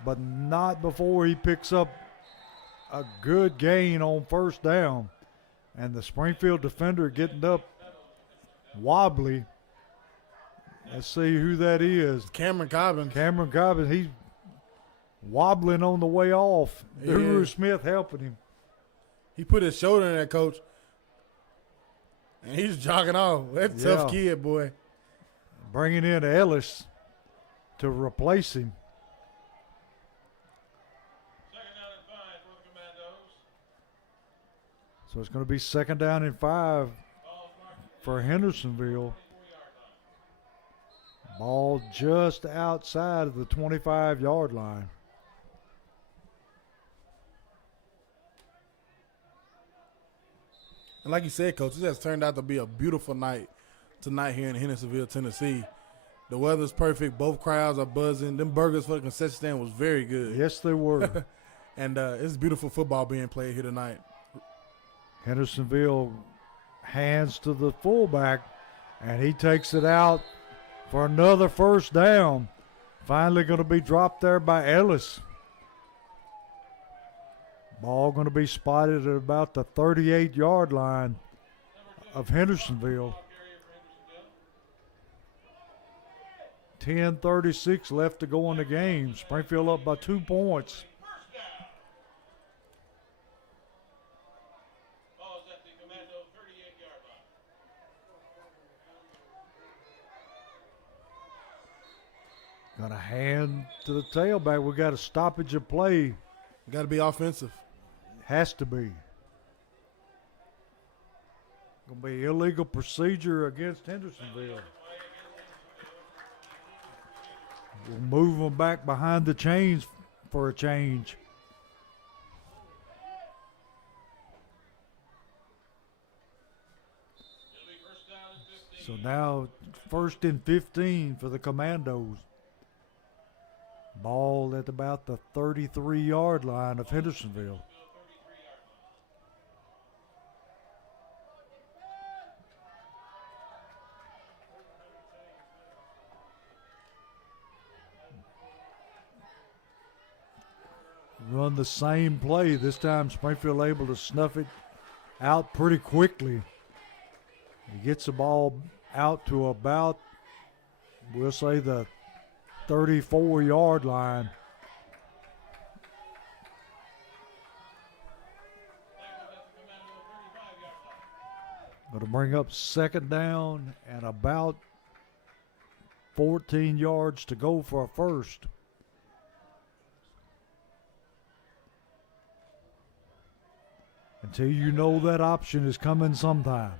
but not before he picks up a good gain on 1st down. And the Springfield defender getting up wobbly. Let's see who that is. Cameron Cobbins. He's wobbling on the way off. Drew Smith helping him. He put his shoulder in there, Coach, and he's jogging off. That's a tough kid, boy. Bringing in Ellis to replace him. 2nd down and 5 for the Commandos. So it's going to be 2nd down and 5 Ball's marked for Hendersonville. 4-yard line. Ball just outside of the 25-yard line. And like you said, Coach, this has turned out to be a beautiful night tonight here in Hendersonville, Tennessee. The weather's perfect. Both crowds are buzzing. Them burgers for the concession stand was very good. Yes, they were. And it's beautiful football being played here tonight. Hendersonville hands to the fullback, and he takes it out for another 1st down. Finally going to be dropped there by Ellis. Ball going to be spotted at about the 38-yard line of Hendersonville. 10:36 left to go in the game. Springfield up by 2 points. First down. Ball's at the Commando 38-yard line. Got a hand to the tailback. We got a stoppage of play. Got to be offensive. Has to be. Going to be illegal procedure against Hendersonville. We'll move them back behind the chains for a change. So now 1st and 15 for the Commandos. Ball at about the 33-yard line of Hendersonville. Run the same play. This time Springfield able to snuff it out pretty quickly. He gets the ball out to about, we'll say, the 34-yard line. Going to bring up 2nd down and about 14 yards to go for a first. Until you know that option is coming sometime.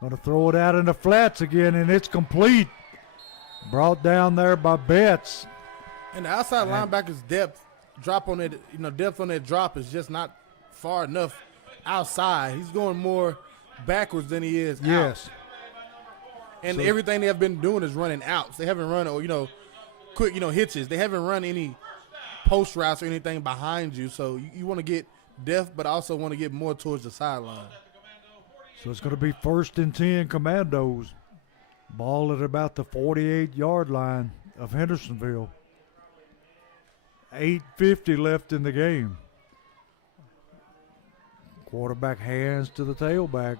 Going to throw it out in the flats again, and it's complete. Brought down there by Betts. And the outside linebacker's depth on that drop is just not far enough outside. He's going more backwards than he is out. And so everything they have been doing is running outs. They haven't run quick hitches. They haven't run any post routes or anything behind you. So you want to get depth, but also want to get more towards the sideline. So it's going to be 1st and 10 Commandos. Ball at about the 48-yard line of Hendersonville. 8:50 left in the game. Quarterback hands to the tailback.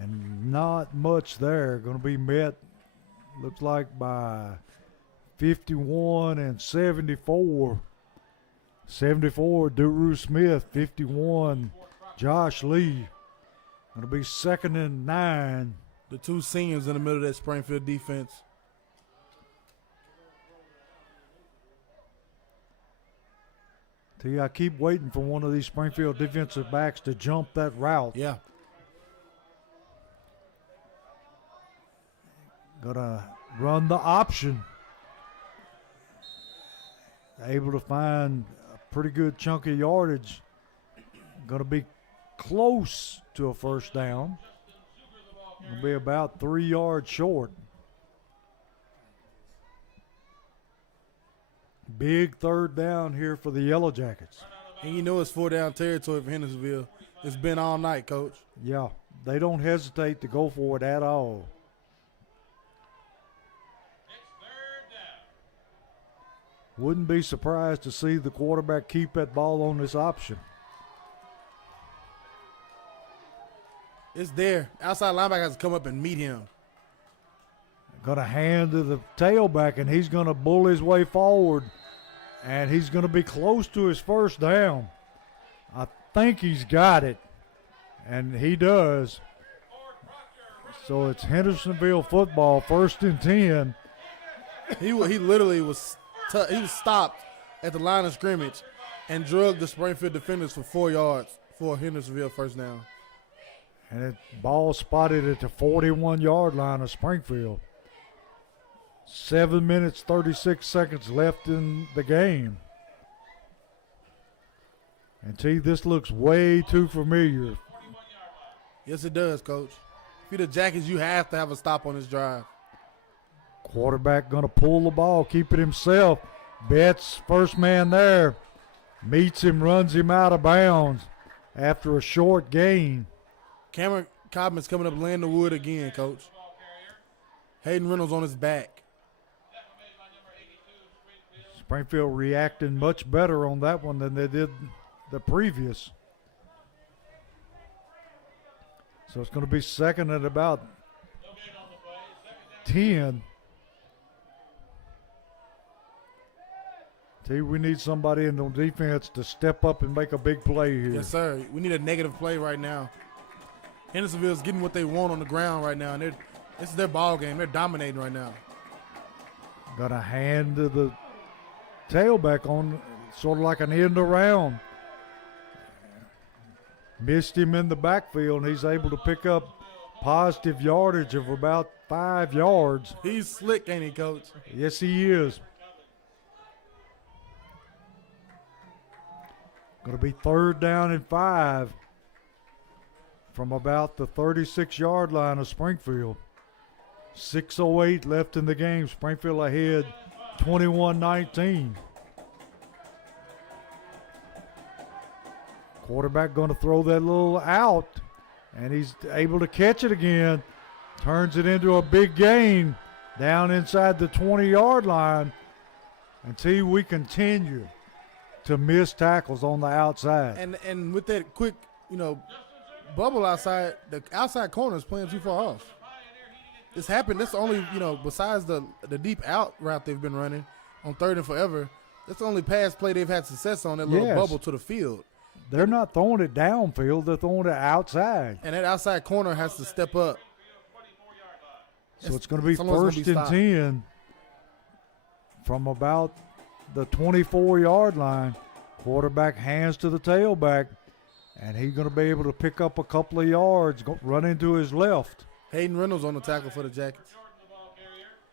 And not much there. Going to be met, looks like, by 51 and 74. 74, Duru Smith. 51, Josh Lee. Going to be 2nd and 9. The two seniors in the middle of that Springfield defense. I keep waiting for one of these Springfield defensive backs to jump that route. Yeah. Gonna run the option. Able to find a pretty good chunk of yardage. Gonna be close to a first down. Will be about 3 yards short. Big 3rd down here for the Yellow Jackets. And you know it's 4-down territory for Hendersonville. It's been all night, Coach. Yeah, they don't hesitate to go for it at all. Wouldn't be surprised to see the quarterback keep that ball on this option. It's there. Outside linebacker has to come up and meet him. Going to hand to the tailback, and he's going to bull his way forward, and he's going to be close to his first down. I think he's got it, and he does. So it's Hendersonville football, 1st and 10. He literally was stopped at the line of scrimmage and drugged the Springfield defenders for 4 yards for Hendersonville first down. And it ball spotted at the 41-yard line of Springfield. 7 minutes, 36 seconds left in the game. And this looks way too familiar. Yes, it does, Coach. If you're the Jackets, you have to have a stop on this drive. Quarterback going to pull the ball, keep it himself. Betts, first man there, meets him, runs him out of bounds after a short gain. Cameron Cobman's coming up laying the wood again, Coach. Hayden Reynolds on his back. Springfield reacting much better on that one than they did the previous. So it's going to be 2nd at about 10. We need somebody in the defense to step up and make a big play here. Yes, sir. We need a negative play right now. Hendersonville's getting what they want on the ground right now, and this is their ball game. They're dominating right now. Got a hand to the tailback on sort of like an end around. missed him in the backfield, and he's able to pick up positive yardage of about 5 yards. He's slick, ain't he, Coach? Yes, he is. Going to be 3rd down and 5 from about the 36-yard line of Springfield. 6:08 left in the game. Springfield ahead 21-19. Quarterback going to throw that little out, and he's able to catch it again. Turns it into a big gain down inside the 20-yard line until we continue to miss tackles on the outside. And with that quick, bubble outside, the outside corner is playing too far off. This happened. That's the only, besides the deep out route they've been running on 3rd and forever, that's the only pass play they've had success on, that little bubble to the field. They're not throwing it downfield. They're throwing it outside. And that outside corner has to step up. So it's going to be 1st and 10 from about the 24-yard line. Quarterback hands to the tailback, and he's going to be able to pick up a couple of yards, run into his left. Hayden Reynolds on the tackle for the Jackets.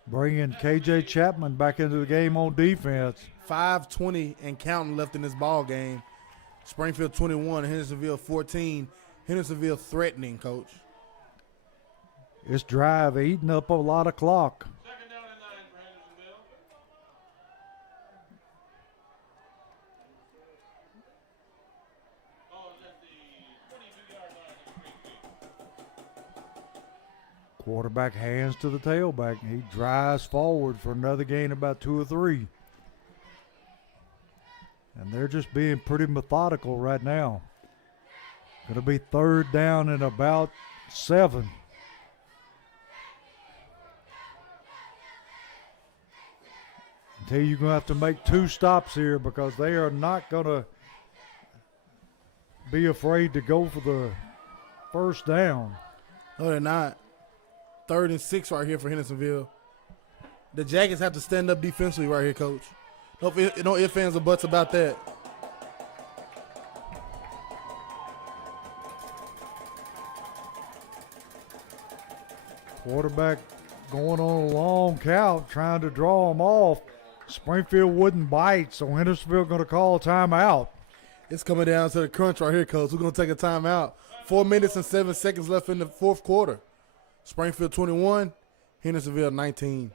Bringing K.J. Chapman back into the game on defense. 5:20 and counting left in this ball game. Springfield 21, Hendersonville 14. Hendersonville threatening, Coach. This drive eating up a lot of clock. 2nd down and 9 for Hendersonville. Ball is at the 22-yard line of Springfield. Quarterback hands to the tailback. He drives forward for another gain, about 2 or 3. And they're just being pretty methodical right now. Going to be 3rd down and about 7. Until you're going to have to make 2 stops here, because they are not going to be afraid to go for the 1st down. No, they're not. 3rd and 6 right here for Hendersonville. The Jackets have to stand up defensively right here, Coach. No ifs, ands, or buts about that. Quarterback going on a long count, trying to draw them off. Springfield wouldn't bite, so Hendersonville going to call a timeout. It's coming down to the crunch right here, Coach. We're going to take a timeout. 4 minutes and 7 seconds left in the 4th quarter. Springfield 21, Hendersonville 19.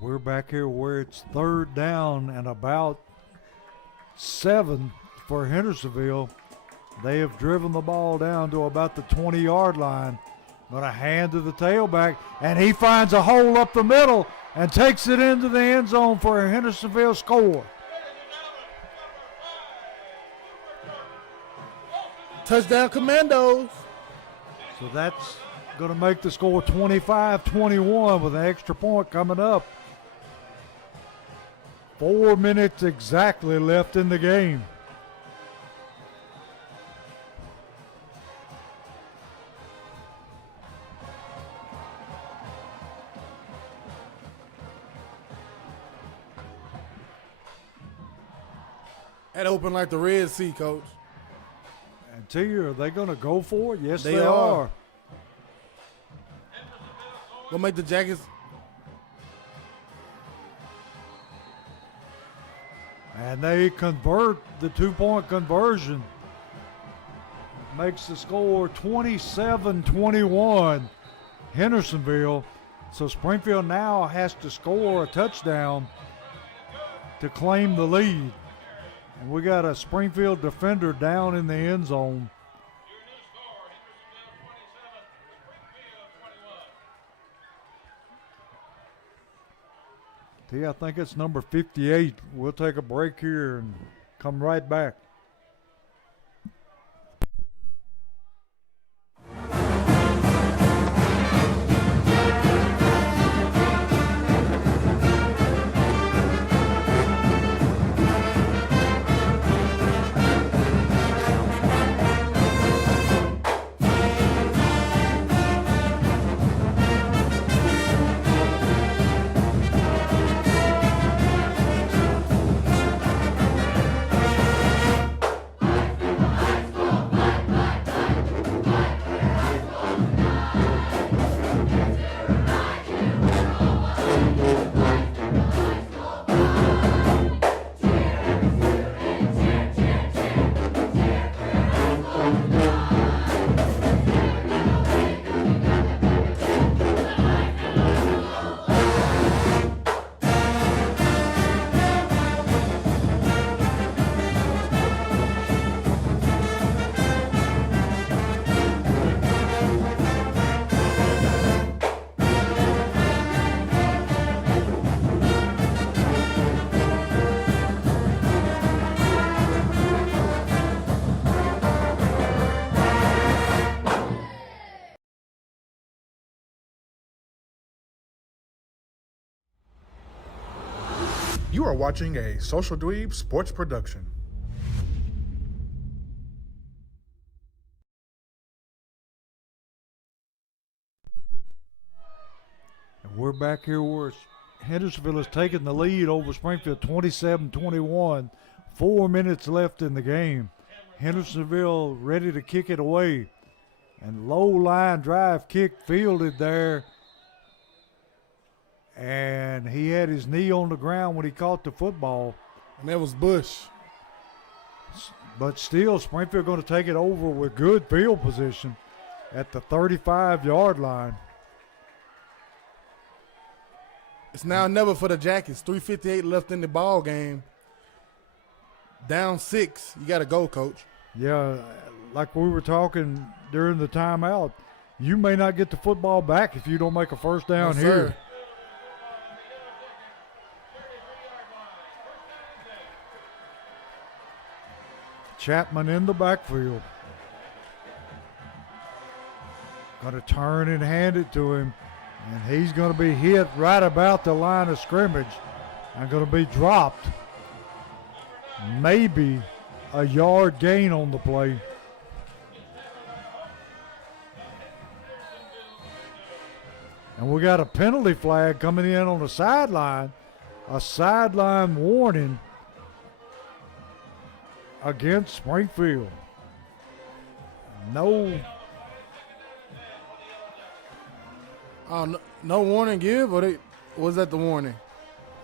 We're back here where it's 3rd down and about 7 for Hendersonville. They have driven the ball down to about the 20-yard line. Going to hand to the tailback, and he finds a hole up the middle and takes it into the end zone for a Hendersonville score. Touchdown, Commandos. So that's going to make the score 25-21 with an extra point coming up. 4 minutes exactly left in the game. That opened like the Red Sea, Coach. And T, are they going to go for it? Yes, They they are. are. We'll make the Jackets. And they convert the 2-point conversion. makes the score 27-21 Hendersonville. So Springfield now has to score a touchdown to claim the lead. And we got a Springfield defender down in the end zone. I think it's number 58. We'll take a break here and come right back. You are watching a Social Dweeb sports production. And we're back here where Hendersonville has taken the lead over Springfield 27-21. 4 minutes left in the game. Hendersonville ready to kick it away. And low line drive kick fielded there. And he had his knee on the ground when he caught the football. And that was Bush. But still, Springfield going to take it over with good field position at the 35-yard line. It's now never for the Jackets. 3:58 left in the ball game. Down 6. You got to go, Coach. Yeah, like we were talking during the timeout, you may not get the football back if you don't make a first down No, here. sir. Chapman in the backfield. Going to turn and hand it to him. And he's going to be hit right about the line of scrimmage and going to be dropped. Maybe a yard gain on the play. And we got a penalty flag coming in on the sideline. A sideline warning against Springfield. No. No warning give, or was that the warning?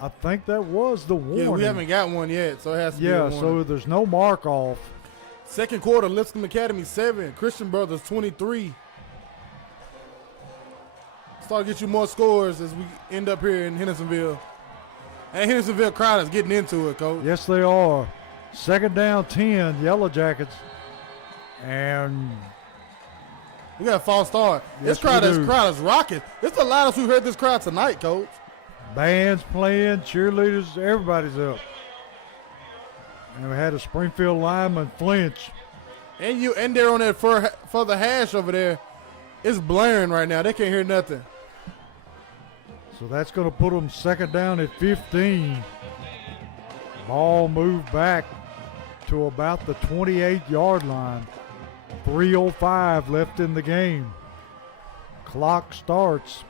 I think that was the warning. Yeah, we haven't got one yet, so it has to be a warning. So there's no mark off. Second quarter, Lipscomb Academy 7, Christian Brothers 23. Start to get you more scores as we end up here in Hendersonville. And Hendersonville crowd is getting into it, Coach. Yes, they are. Second down 10, Yellow Jackets. And we got a false start. Yes, this crowd we do. is rocking. There's a lot of us who heard this crowd tonight, Coach. Bands playing, cheerleaders, everybody's up. And we had a Springfield lineman flinch. And they're on that further hash over there. It's blaring right now. They can't hear nothing. So that's going to put them second down at 15. Ball moved back to about the 28-yard line. 3:05 left in the game. Clock starts.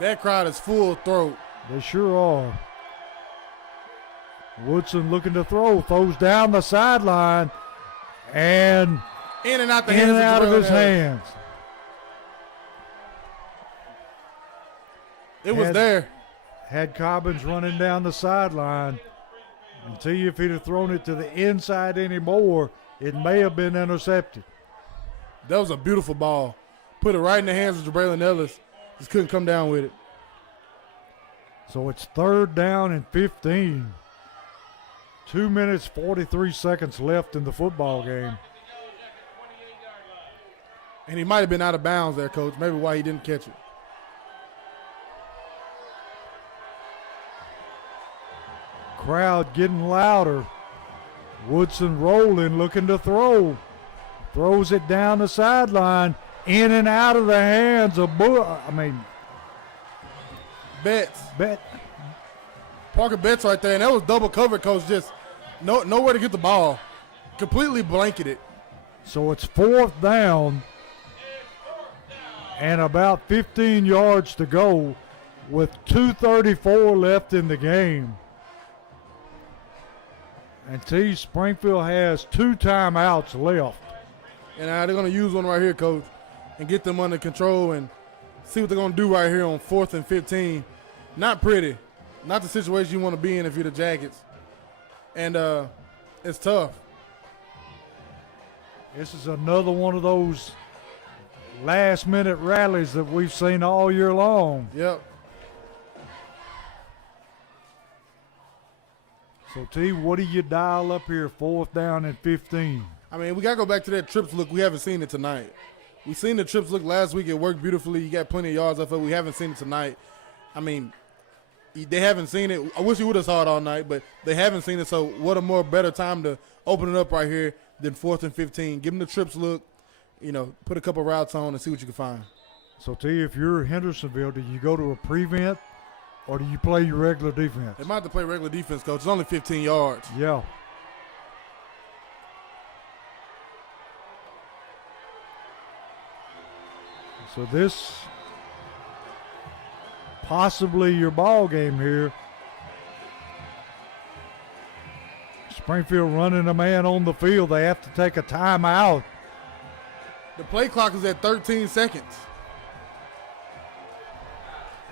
That crowd is full throat. They sure are. Woodson looking to throw. Throws down the sideline. And In and out the in hands and out of Terrell his Harris. hands. It was there. had Cobbins running down the sideline. And tell you, if he'd have thrown it to the inside anymore, it may have been intercepted. That was a beautiful ball. Put it right in the hands of Jabraylon Ellis. Just couldn't come down with it. So it's 3rd down and 15. 2 minutes, 43 seconds left in the football game. And he might have been out of bounds there, Coach. Maybe why he didn't catch it. Crowd getting louder. Woodson rolling, looking to throw. Throws it down the sideline, in and out of the hands of Betts. Bet. Parker Betts right there, and that was double cover, Coach. Just nowhere to get the ball. Completely blanketed. So it's 4th down and about 15 yards to go with 2:34 left in the game. And Springfield has 2 timeouts left. And they're going to use one right here, Coach, and get them under control and see what they're going to do right here on 4th and 15. Not pretty. Not the situation you want to be in if you're the Jackets. And it's tough. This is another one of those last-minute rallies that we've seen all year long. Yep. So, T, what do you dial up here, 4th down and 15? I mean, we got to go back to that trips look. We haven't seen it tonight. We seen the trips look last week. It worked beautifully. You got plenty of yards off of it. We haven't seen it tonight. I mean, they haven't seen it. I wish you would have saw it all night, but they haven't seen it. So what a more better time to open it up right here than 4th and 15. Give them the trips look. Put a couple routes on and see what you can find. So, T, if you're Hendersonville, do you go to a prevent or do you play your regular defense? They might have to play regular defense, Coach. It's only 15 yards. Yeah. So this possibly your ball game here. Springfield running a man on the field. They have to take a timeout. The play clock is at 13 seconds.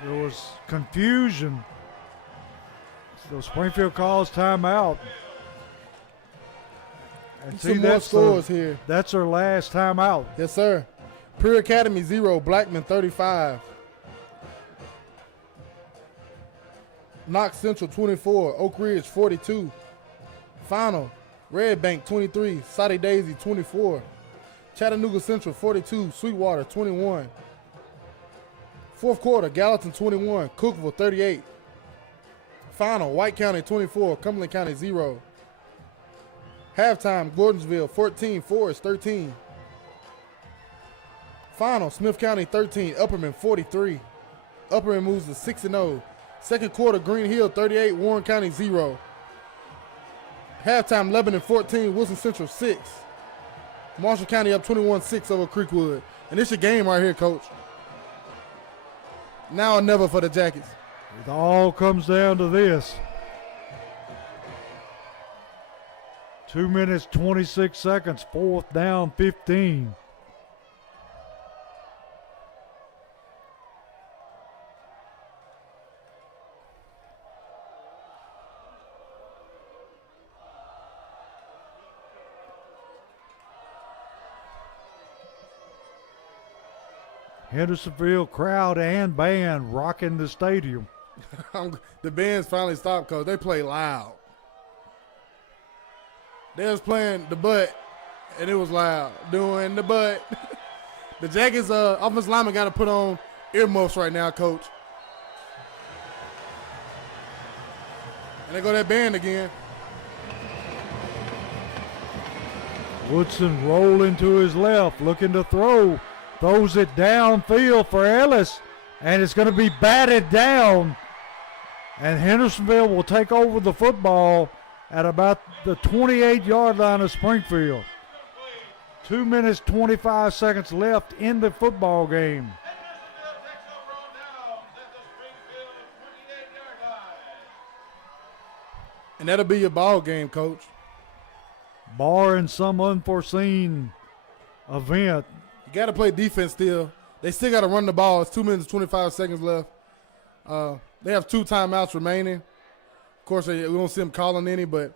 There was confusion. So Springfield calls timeout. And Some more scores here. That's our last timeout. Yes, sir. Prairie Academy 0, Blackman 35. Knox Central 24, Oak Ridge 42. Final, Red Bank 23, Soddy Daisy 24. Chattanooga Central 42, Sweetwater 21. Fourth quarter, Gallatin 21, Cookville 38. Final, White County 24, Cumberland County 0. Halftime, Gordonsville 14, Forest 13. Final, Smith County 13, Upperman 43. Upperman moves to 6-0. Second quarter, Green Hill 38, Warren County 0. Halftime, Lebanon 14, Wilson Central 6. Marshall County up 21-6 over Creekwood. And it's your game right here, Coach. Now or never for the Jackets. It all comes down to this. 2 minutes, 26 seconds, 4th down, 15. Hendersonville crowd and band rocking the stadium. The band's finally stopped because they play loud. They was playing the butt, and it was loud. Doing the butt. The Jackets offensive lineman got to put on earmuffs right now, Coach. And they go that band again. Woodson rolling to his left, looking to throw. Throws it downfield for Ellis, and it's going to be batted down. And Hendersonville will take over the football at about the 28-yard line of Springfield. 2 minutes, 25 seconds left in the football game. And that'll be your ball game, Coach. Barring some unforeseen event. You got to play defense still. They still got to run the ball. It's 2 minutes, 25 seconds left. They have 2 timeouts remaining. Of course, we don't see them calling any, but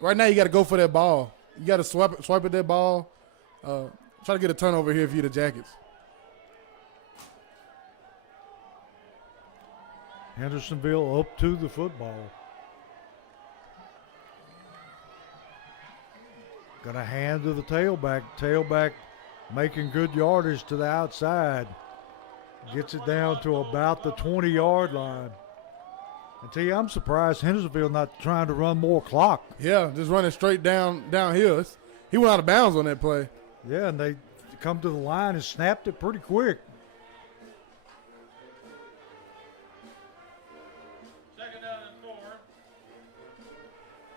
right now you got to go for that ball. You got to swipe at that ball. Try to get a turnover here if you're the Jackets. Hendersonville up to the football. Got a hand to the tailback. Tailback making good yardage to the outside. Gets it down to about the 20-yard line. I tell you, I'm surprised Hendersonville not trying to run more clock. Yeah, just running straight downhill. He went out of bounds on that play. Yeah, and they come to the line and snapped it pretty quick. Second down and 4.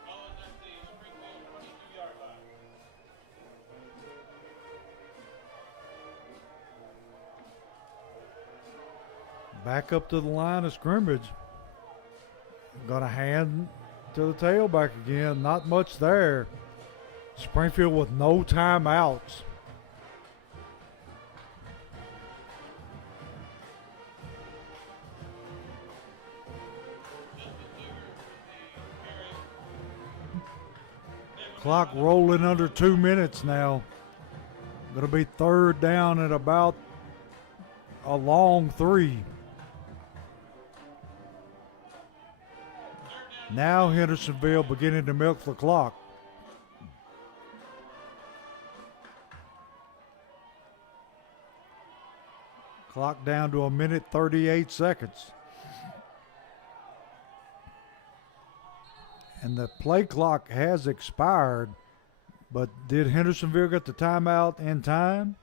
Ball's at the Springfield 22-yard line. Back up to the line of scrimmage. Got a hand to the tailback again. Not much there. Springfield with no timeouts. Clock rolling under 2 minutes now. Going to be third down at about a long 3. Now Hendersonville beginning to milk the clock. Clock down to 1:38 seconds. And the play clock has expired, but did Hendersonville get the timeout in time?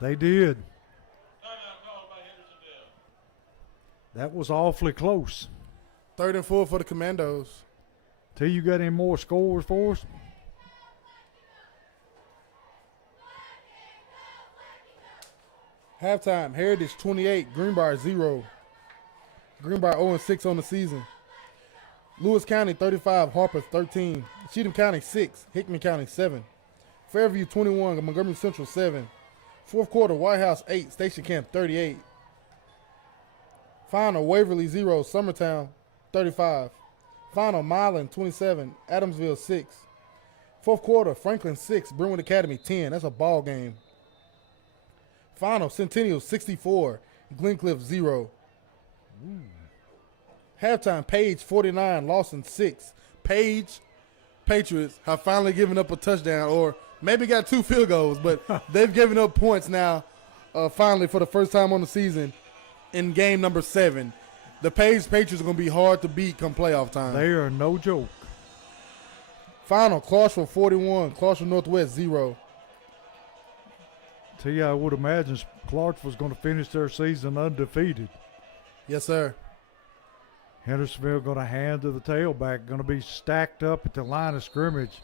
They did. Timeout called by Hendersonville. That was awfully close. 3rd and 4 for the Commandos. Till you got any more scores for us? Halftime, Heritage 28, Greenbrier 0. Greenbrier 0-6 on the season. Lewis County 35, Harper 13. Cheatham County 6, Hickman County 7. Fairview 21, Montgomery Central 7. Fourth quarter, White House 8, Station Camp 38. Final, Waverly 0, Summertown 35. Final, Milan 27, Adamsville 6. Fourth quarter, Franklin 6, Brentwood Academy 10. That's a ball game. Final, Centennial 64, Glencliff 0. Halftime, Page 49, Lawson 6. Page Patriots have finally given up a touchdown, or maybe got 2 field goals, but they've given up points now, finally for the first time on the season in game number 7. The Page Patriots are going to be hard to beat come playoff time. They are no joke. Final, Clarksville 41, Clarksville Northwest 0. Tell you, I would imagine Clarksville's going to finish their season undefeated. Yes, sir. Hendersonville going to hand to the tailback, going to be stacked up at the line of scrimmage.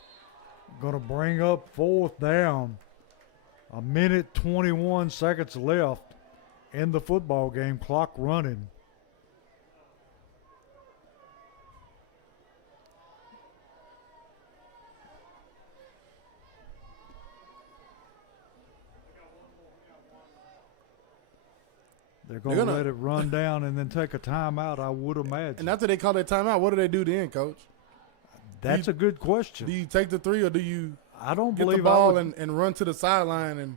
Going to bring up 4th down. 1:21 seconds left in the football game, clock running. They're going to let it run down and then take a timeout, I would imagine. And after they call that timeout, what do they do then, Coach? That's a good question. Do you take the 3 or do you I don't get believe the ball I would, and run to the sideline? And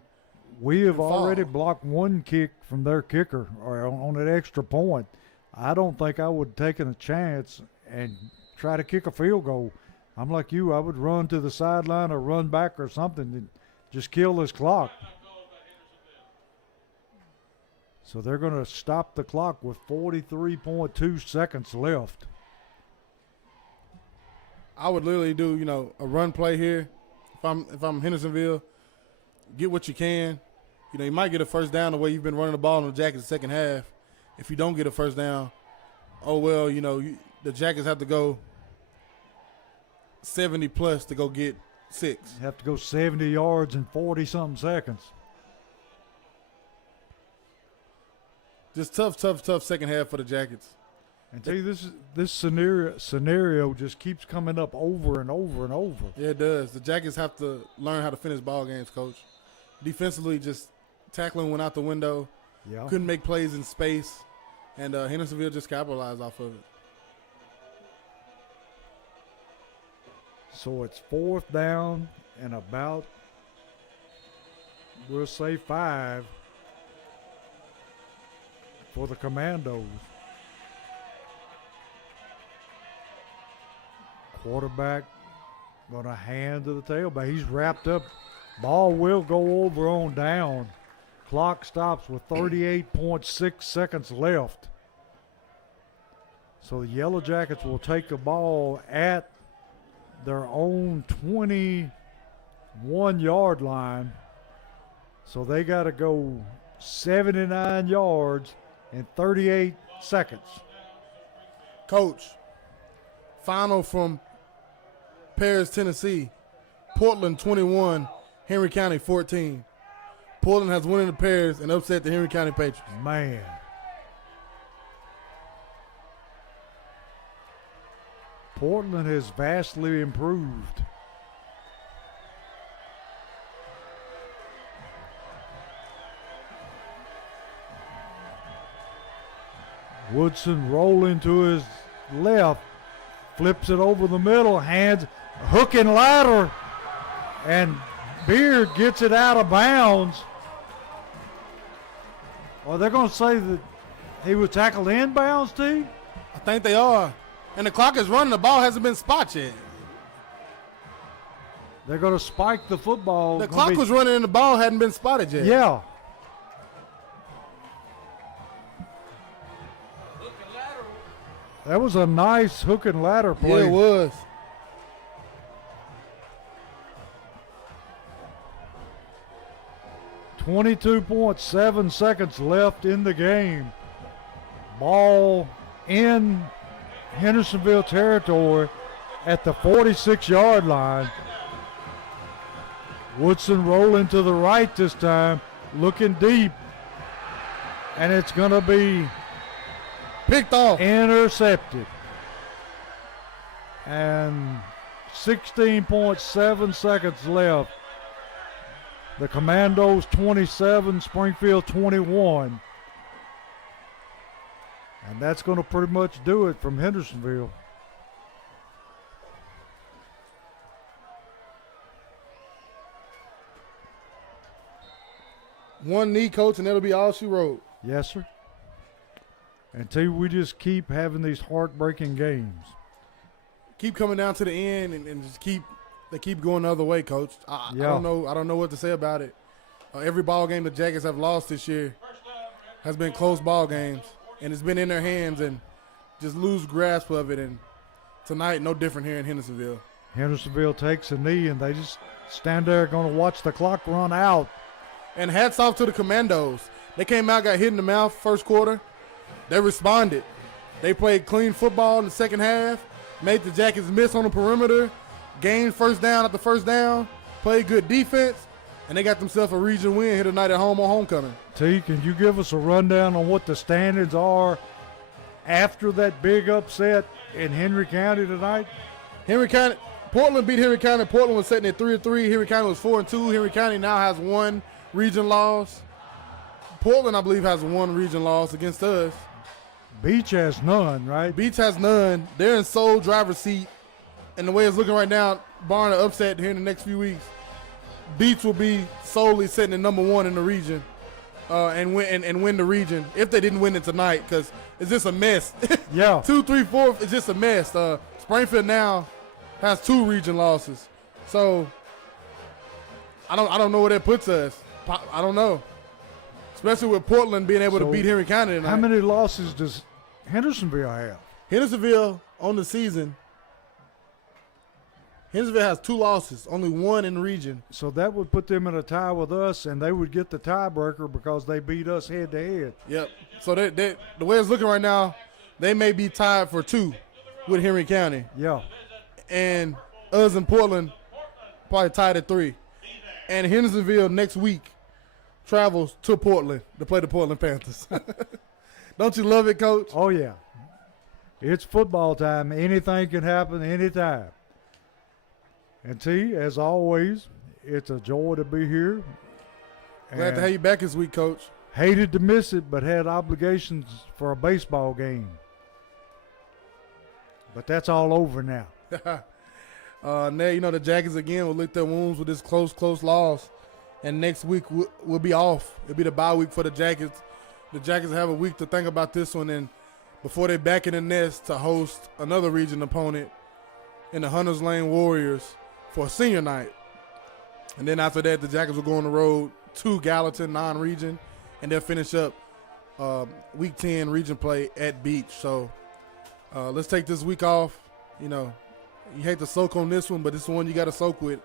we have fall? already blocked 1 kick from their kicker or on an extra point. I don't think I would have taken a chance and try to kick a field goal. I'm like you. I would run to the sideline or run back or something and just kill this clock. So they're going to stop the clock with 43.2 seconds left. I would literally do, a run play here. If I'm Hendersonville, get what you can. You might get a first down the way you've been running the ball in the Jackets the second half. If you don't get a first down, oh well, the Jackets have to go 70 plus to go get 6. You have to go 70 yards in 40-something seconds. Just tough second half for the Jackets. And tell you, this scenario just keeps coming up over and over and over. Yeah, it does. The Jackets have to learn how to finish ball games, Coach. Defensively, just tackling went out the window. Yeah. Couldn't make plays in space. and Hendersonville just capitalized off of it. So it's 4th down and about, we'll say 5 for the Commandos. Quarterback going to hand to the tailback. He's wrapped up. Ball will go over on down. Clock stops with 38.6 seconds left. So the Yellow Jackets will take the ball at their own 21-yard line. So they got to go 79 yards in 38 seconds. Coach, final from Paris, Tennessee. Portland 21, Henry County 14. Portland has won in the Paris and upset the Henry County Patriots. Man. Portland has vastly improved. Woodson rolling to his left, flips it over the middle, hands, hook and ladder, and Beard gets it out of bounds. Are they going to say that he was tackled inbounds, T? I think they are. And the clock is running. The ball hasn't been spotted yet. They're going to spike the football. The clock was running and the ball hadn't been spotted yet. Yeah. That was a nice hook and ladder play. Yeah, it was. .7 seconds left in the game. Ball in Hendersonville territory at the 46-yard line. Woodson rolling to the right this time, looking deep, and it's going to be picked off, intercepted. And 16.7 seconds left. The Commandos 27, Springfield 21. And that's going to pretty much do it from Hendersonville. One knee, coach, and that'll be all she wrote. Yes, sir. Until we just keep having these heartbreaking games. Keep coming down to the end and just keep going the other way, coach. I don't know what to say about it. Every ball game the Jackets have lost this year has been close ball games, and it's been in their hands and just lose grasp of it. And tonight, no different here in Hendersonville. Hendersonville takes a knee, and they just stand there going to watch the clock run out. And hats off to the Commandos. They came out, got hit in the mouth first quarter. They responded. They played clean football in the second half, made the Jackets miss on the perimeter, gained first down after first down, played good defense, and they got themselves a region win here tonight at home on homecoming. T, can you give us a rundown on what the standings are after that big upset in Henry County tonight? Portland beat Henry County. Portland was sitting at 3-3. Henry County was 4-2. Henry County now has one region loss. Portland, I believe, has one region loss against us. Beach has none, right? Beach has none. They're in sole driver's seat. And the way it's looking right now, barring an upset here in the next few weeks, Beach will be solely sitting at number one in the region and win the region if they didn't win it tonight, because it's just a mess. Yeah. 2, 3, 4, it's just a mess. Springfield now has 2 region losses. So I don't know where that puts us. I don't know. Especially with Portland being able to beat Henry County tonight. How many losses does Hendersonville have? Hendersonville on the season, Hendersonville has 2 losses, only 1 in the region. So that would put them in a tie with us, and they would get the tiebreaker because they beat us head-to-head. Yep. So the way it's looking right now, they may be tied for 2 with Henry County. Yeah. And us and Portland probably tied at 3. And Hendersonville next week travels to Portland to play the Portland Panthers. Don't you love it, Coach? Oh, yeah. It's football time. Anything can happen anytime. And T, as always, it's a joy to be here. Glad to have you back this week, Coach. Hated to miss it, but had obligations for a baseball game. But that's all over now. Now, the Jackets again will lick their wounds with this close loss. And next week we'll be off. It'll be the bye week for the Jackets. The Jackets have a week to think about this one, and before they're back in the nest to host another region opponent in the Hunters Lane Warriors for senior night. And then after that, the Jackets will go on the road to Gallatin, non-region, and they'll finish up week 10 region play at Beach. So let's take this week off. You hate to soak on this one, but it's the one you got to soak with.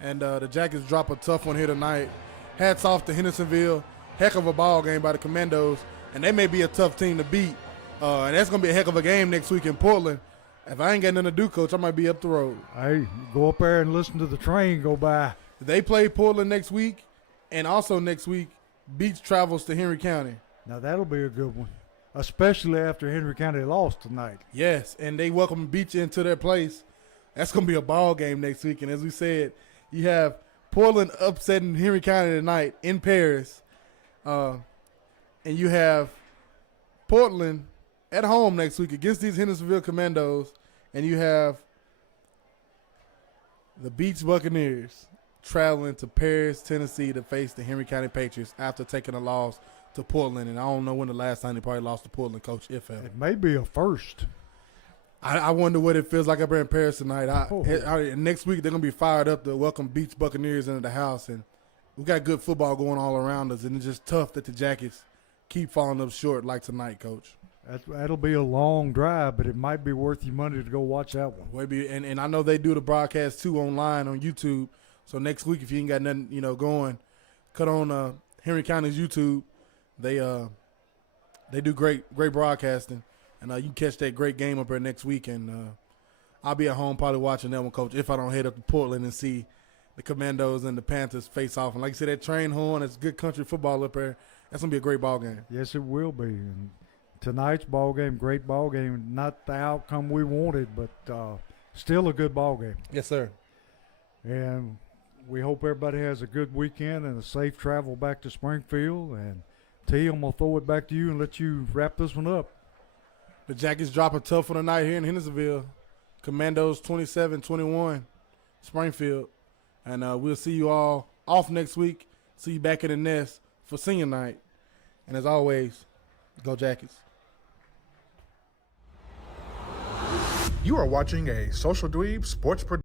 And the Jackets drop a tough one here tonight. Hats off to Hendersonville. Heck of a ball game by the Commandos. And they may be a tough team to beat. And that's going to be a heck of a game next week in Portland. If I ain't got nothing to do, Coach, I might be up the road. Hey, go up there and listen to the train go by. They play Portland next week. And also next week, Beach travels to Henry County. Now, that'll be a good one, especially after Henry County lost tonight. Yes, and they welcome Beach into their place. That's going to be a ball game next week. And as we said, you have Portland upsetting Henry County tonight in Paris. And you have Portland at home next week against these Hendersonville Commandos. And you have the Beach Buccaneers traveling to Paris, Tennessee to face the Henry County Patriots after taking a loss to Portland. And I don't know when the last time they probably lost to Portland, Coach, if ever. It may be a first. I wonder what it feels like up there in Paris tonight. Next week, they're going to be fired up to welcome Beach Buccaneers into the house. And we got good football going all around us. And it's just tough that the Jackets keep falling up short like tonight, Coach. That'll be a long drive, but it might be worth your money to go watch that one. Maybe, and I know they do the broadcast, too, online on YouTube. So next week, if you ain't got nothing, going, cut on Henry County's YouTube. They do great broadcasting. And you can catch that great game up there next week. And I'll be at home probably watching that one, Coach, if I don't head up to Portland and see the Commandos and the Panthers face off. And like you said, that train horn, it's good country football up there. That's going to be a great ball game. Yes, it will be. And tonight's ball game, great ball game. Not the outcome we wanted, but still a good ball game. Yes, sir. And we hope everybody has a good weekend and a safe travel back to Springfield. And T, I'm going to throw it back to you and let you wrap this one up. The Jackets drop a tough one tonight here in Hendersonville. Commandos 27-21, Springfield. And we'll see you all off next week. See you back in the nest for senior night. And as always, go Jackets. You are watching a Social Dweeb Sports production.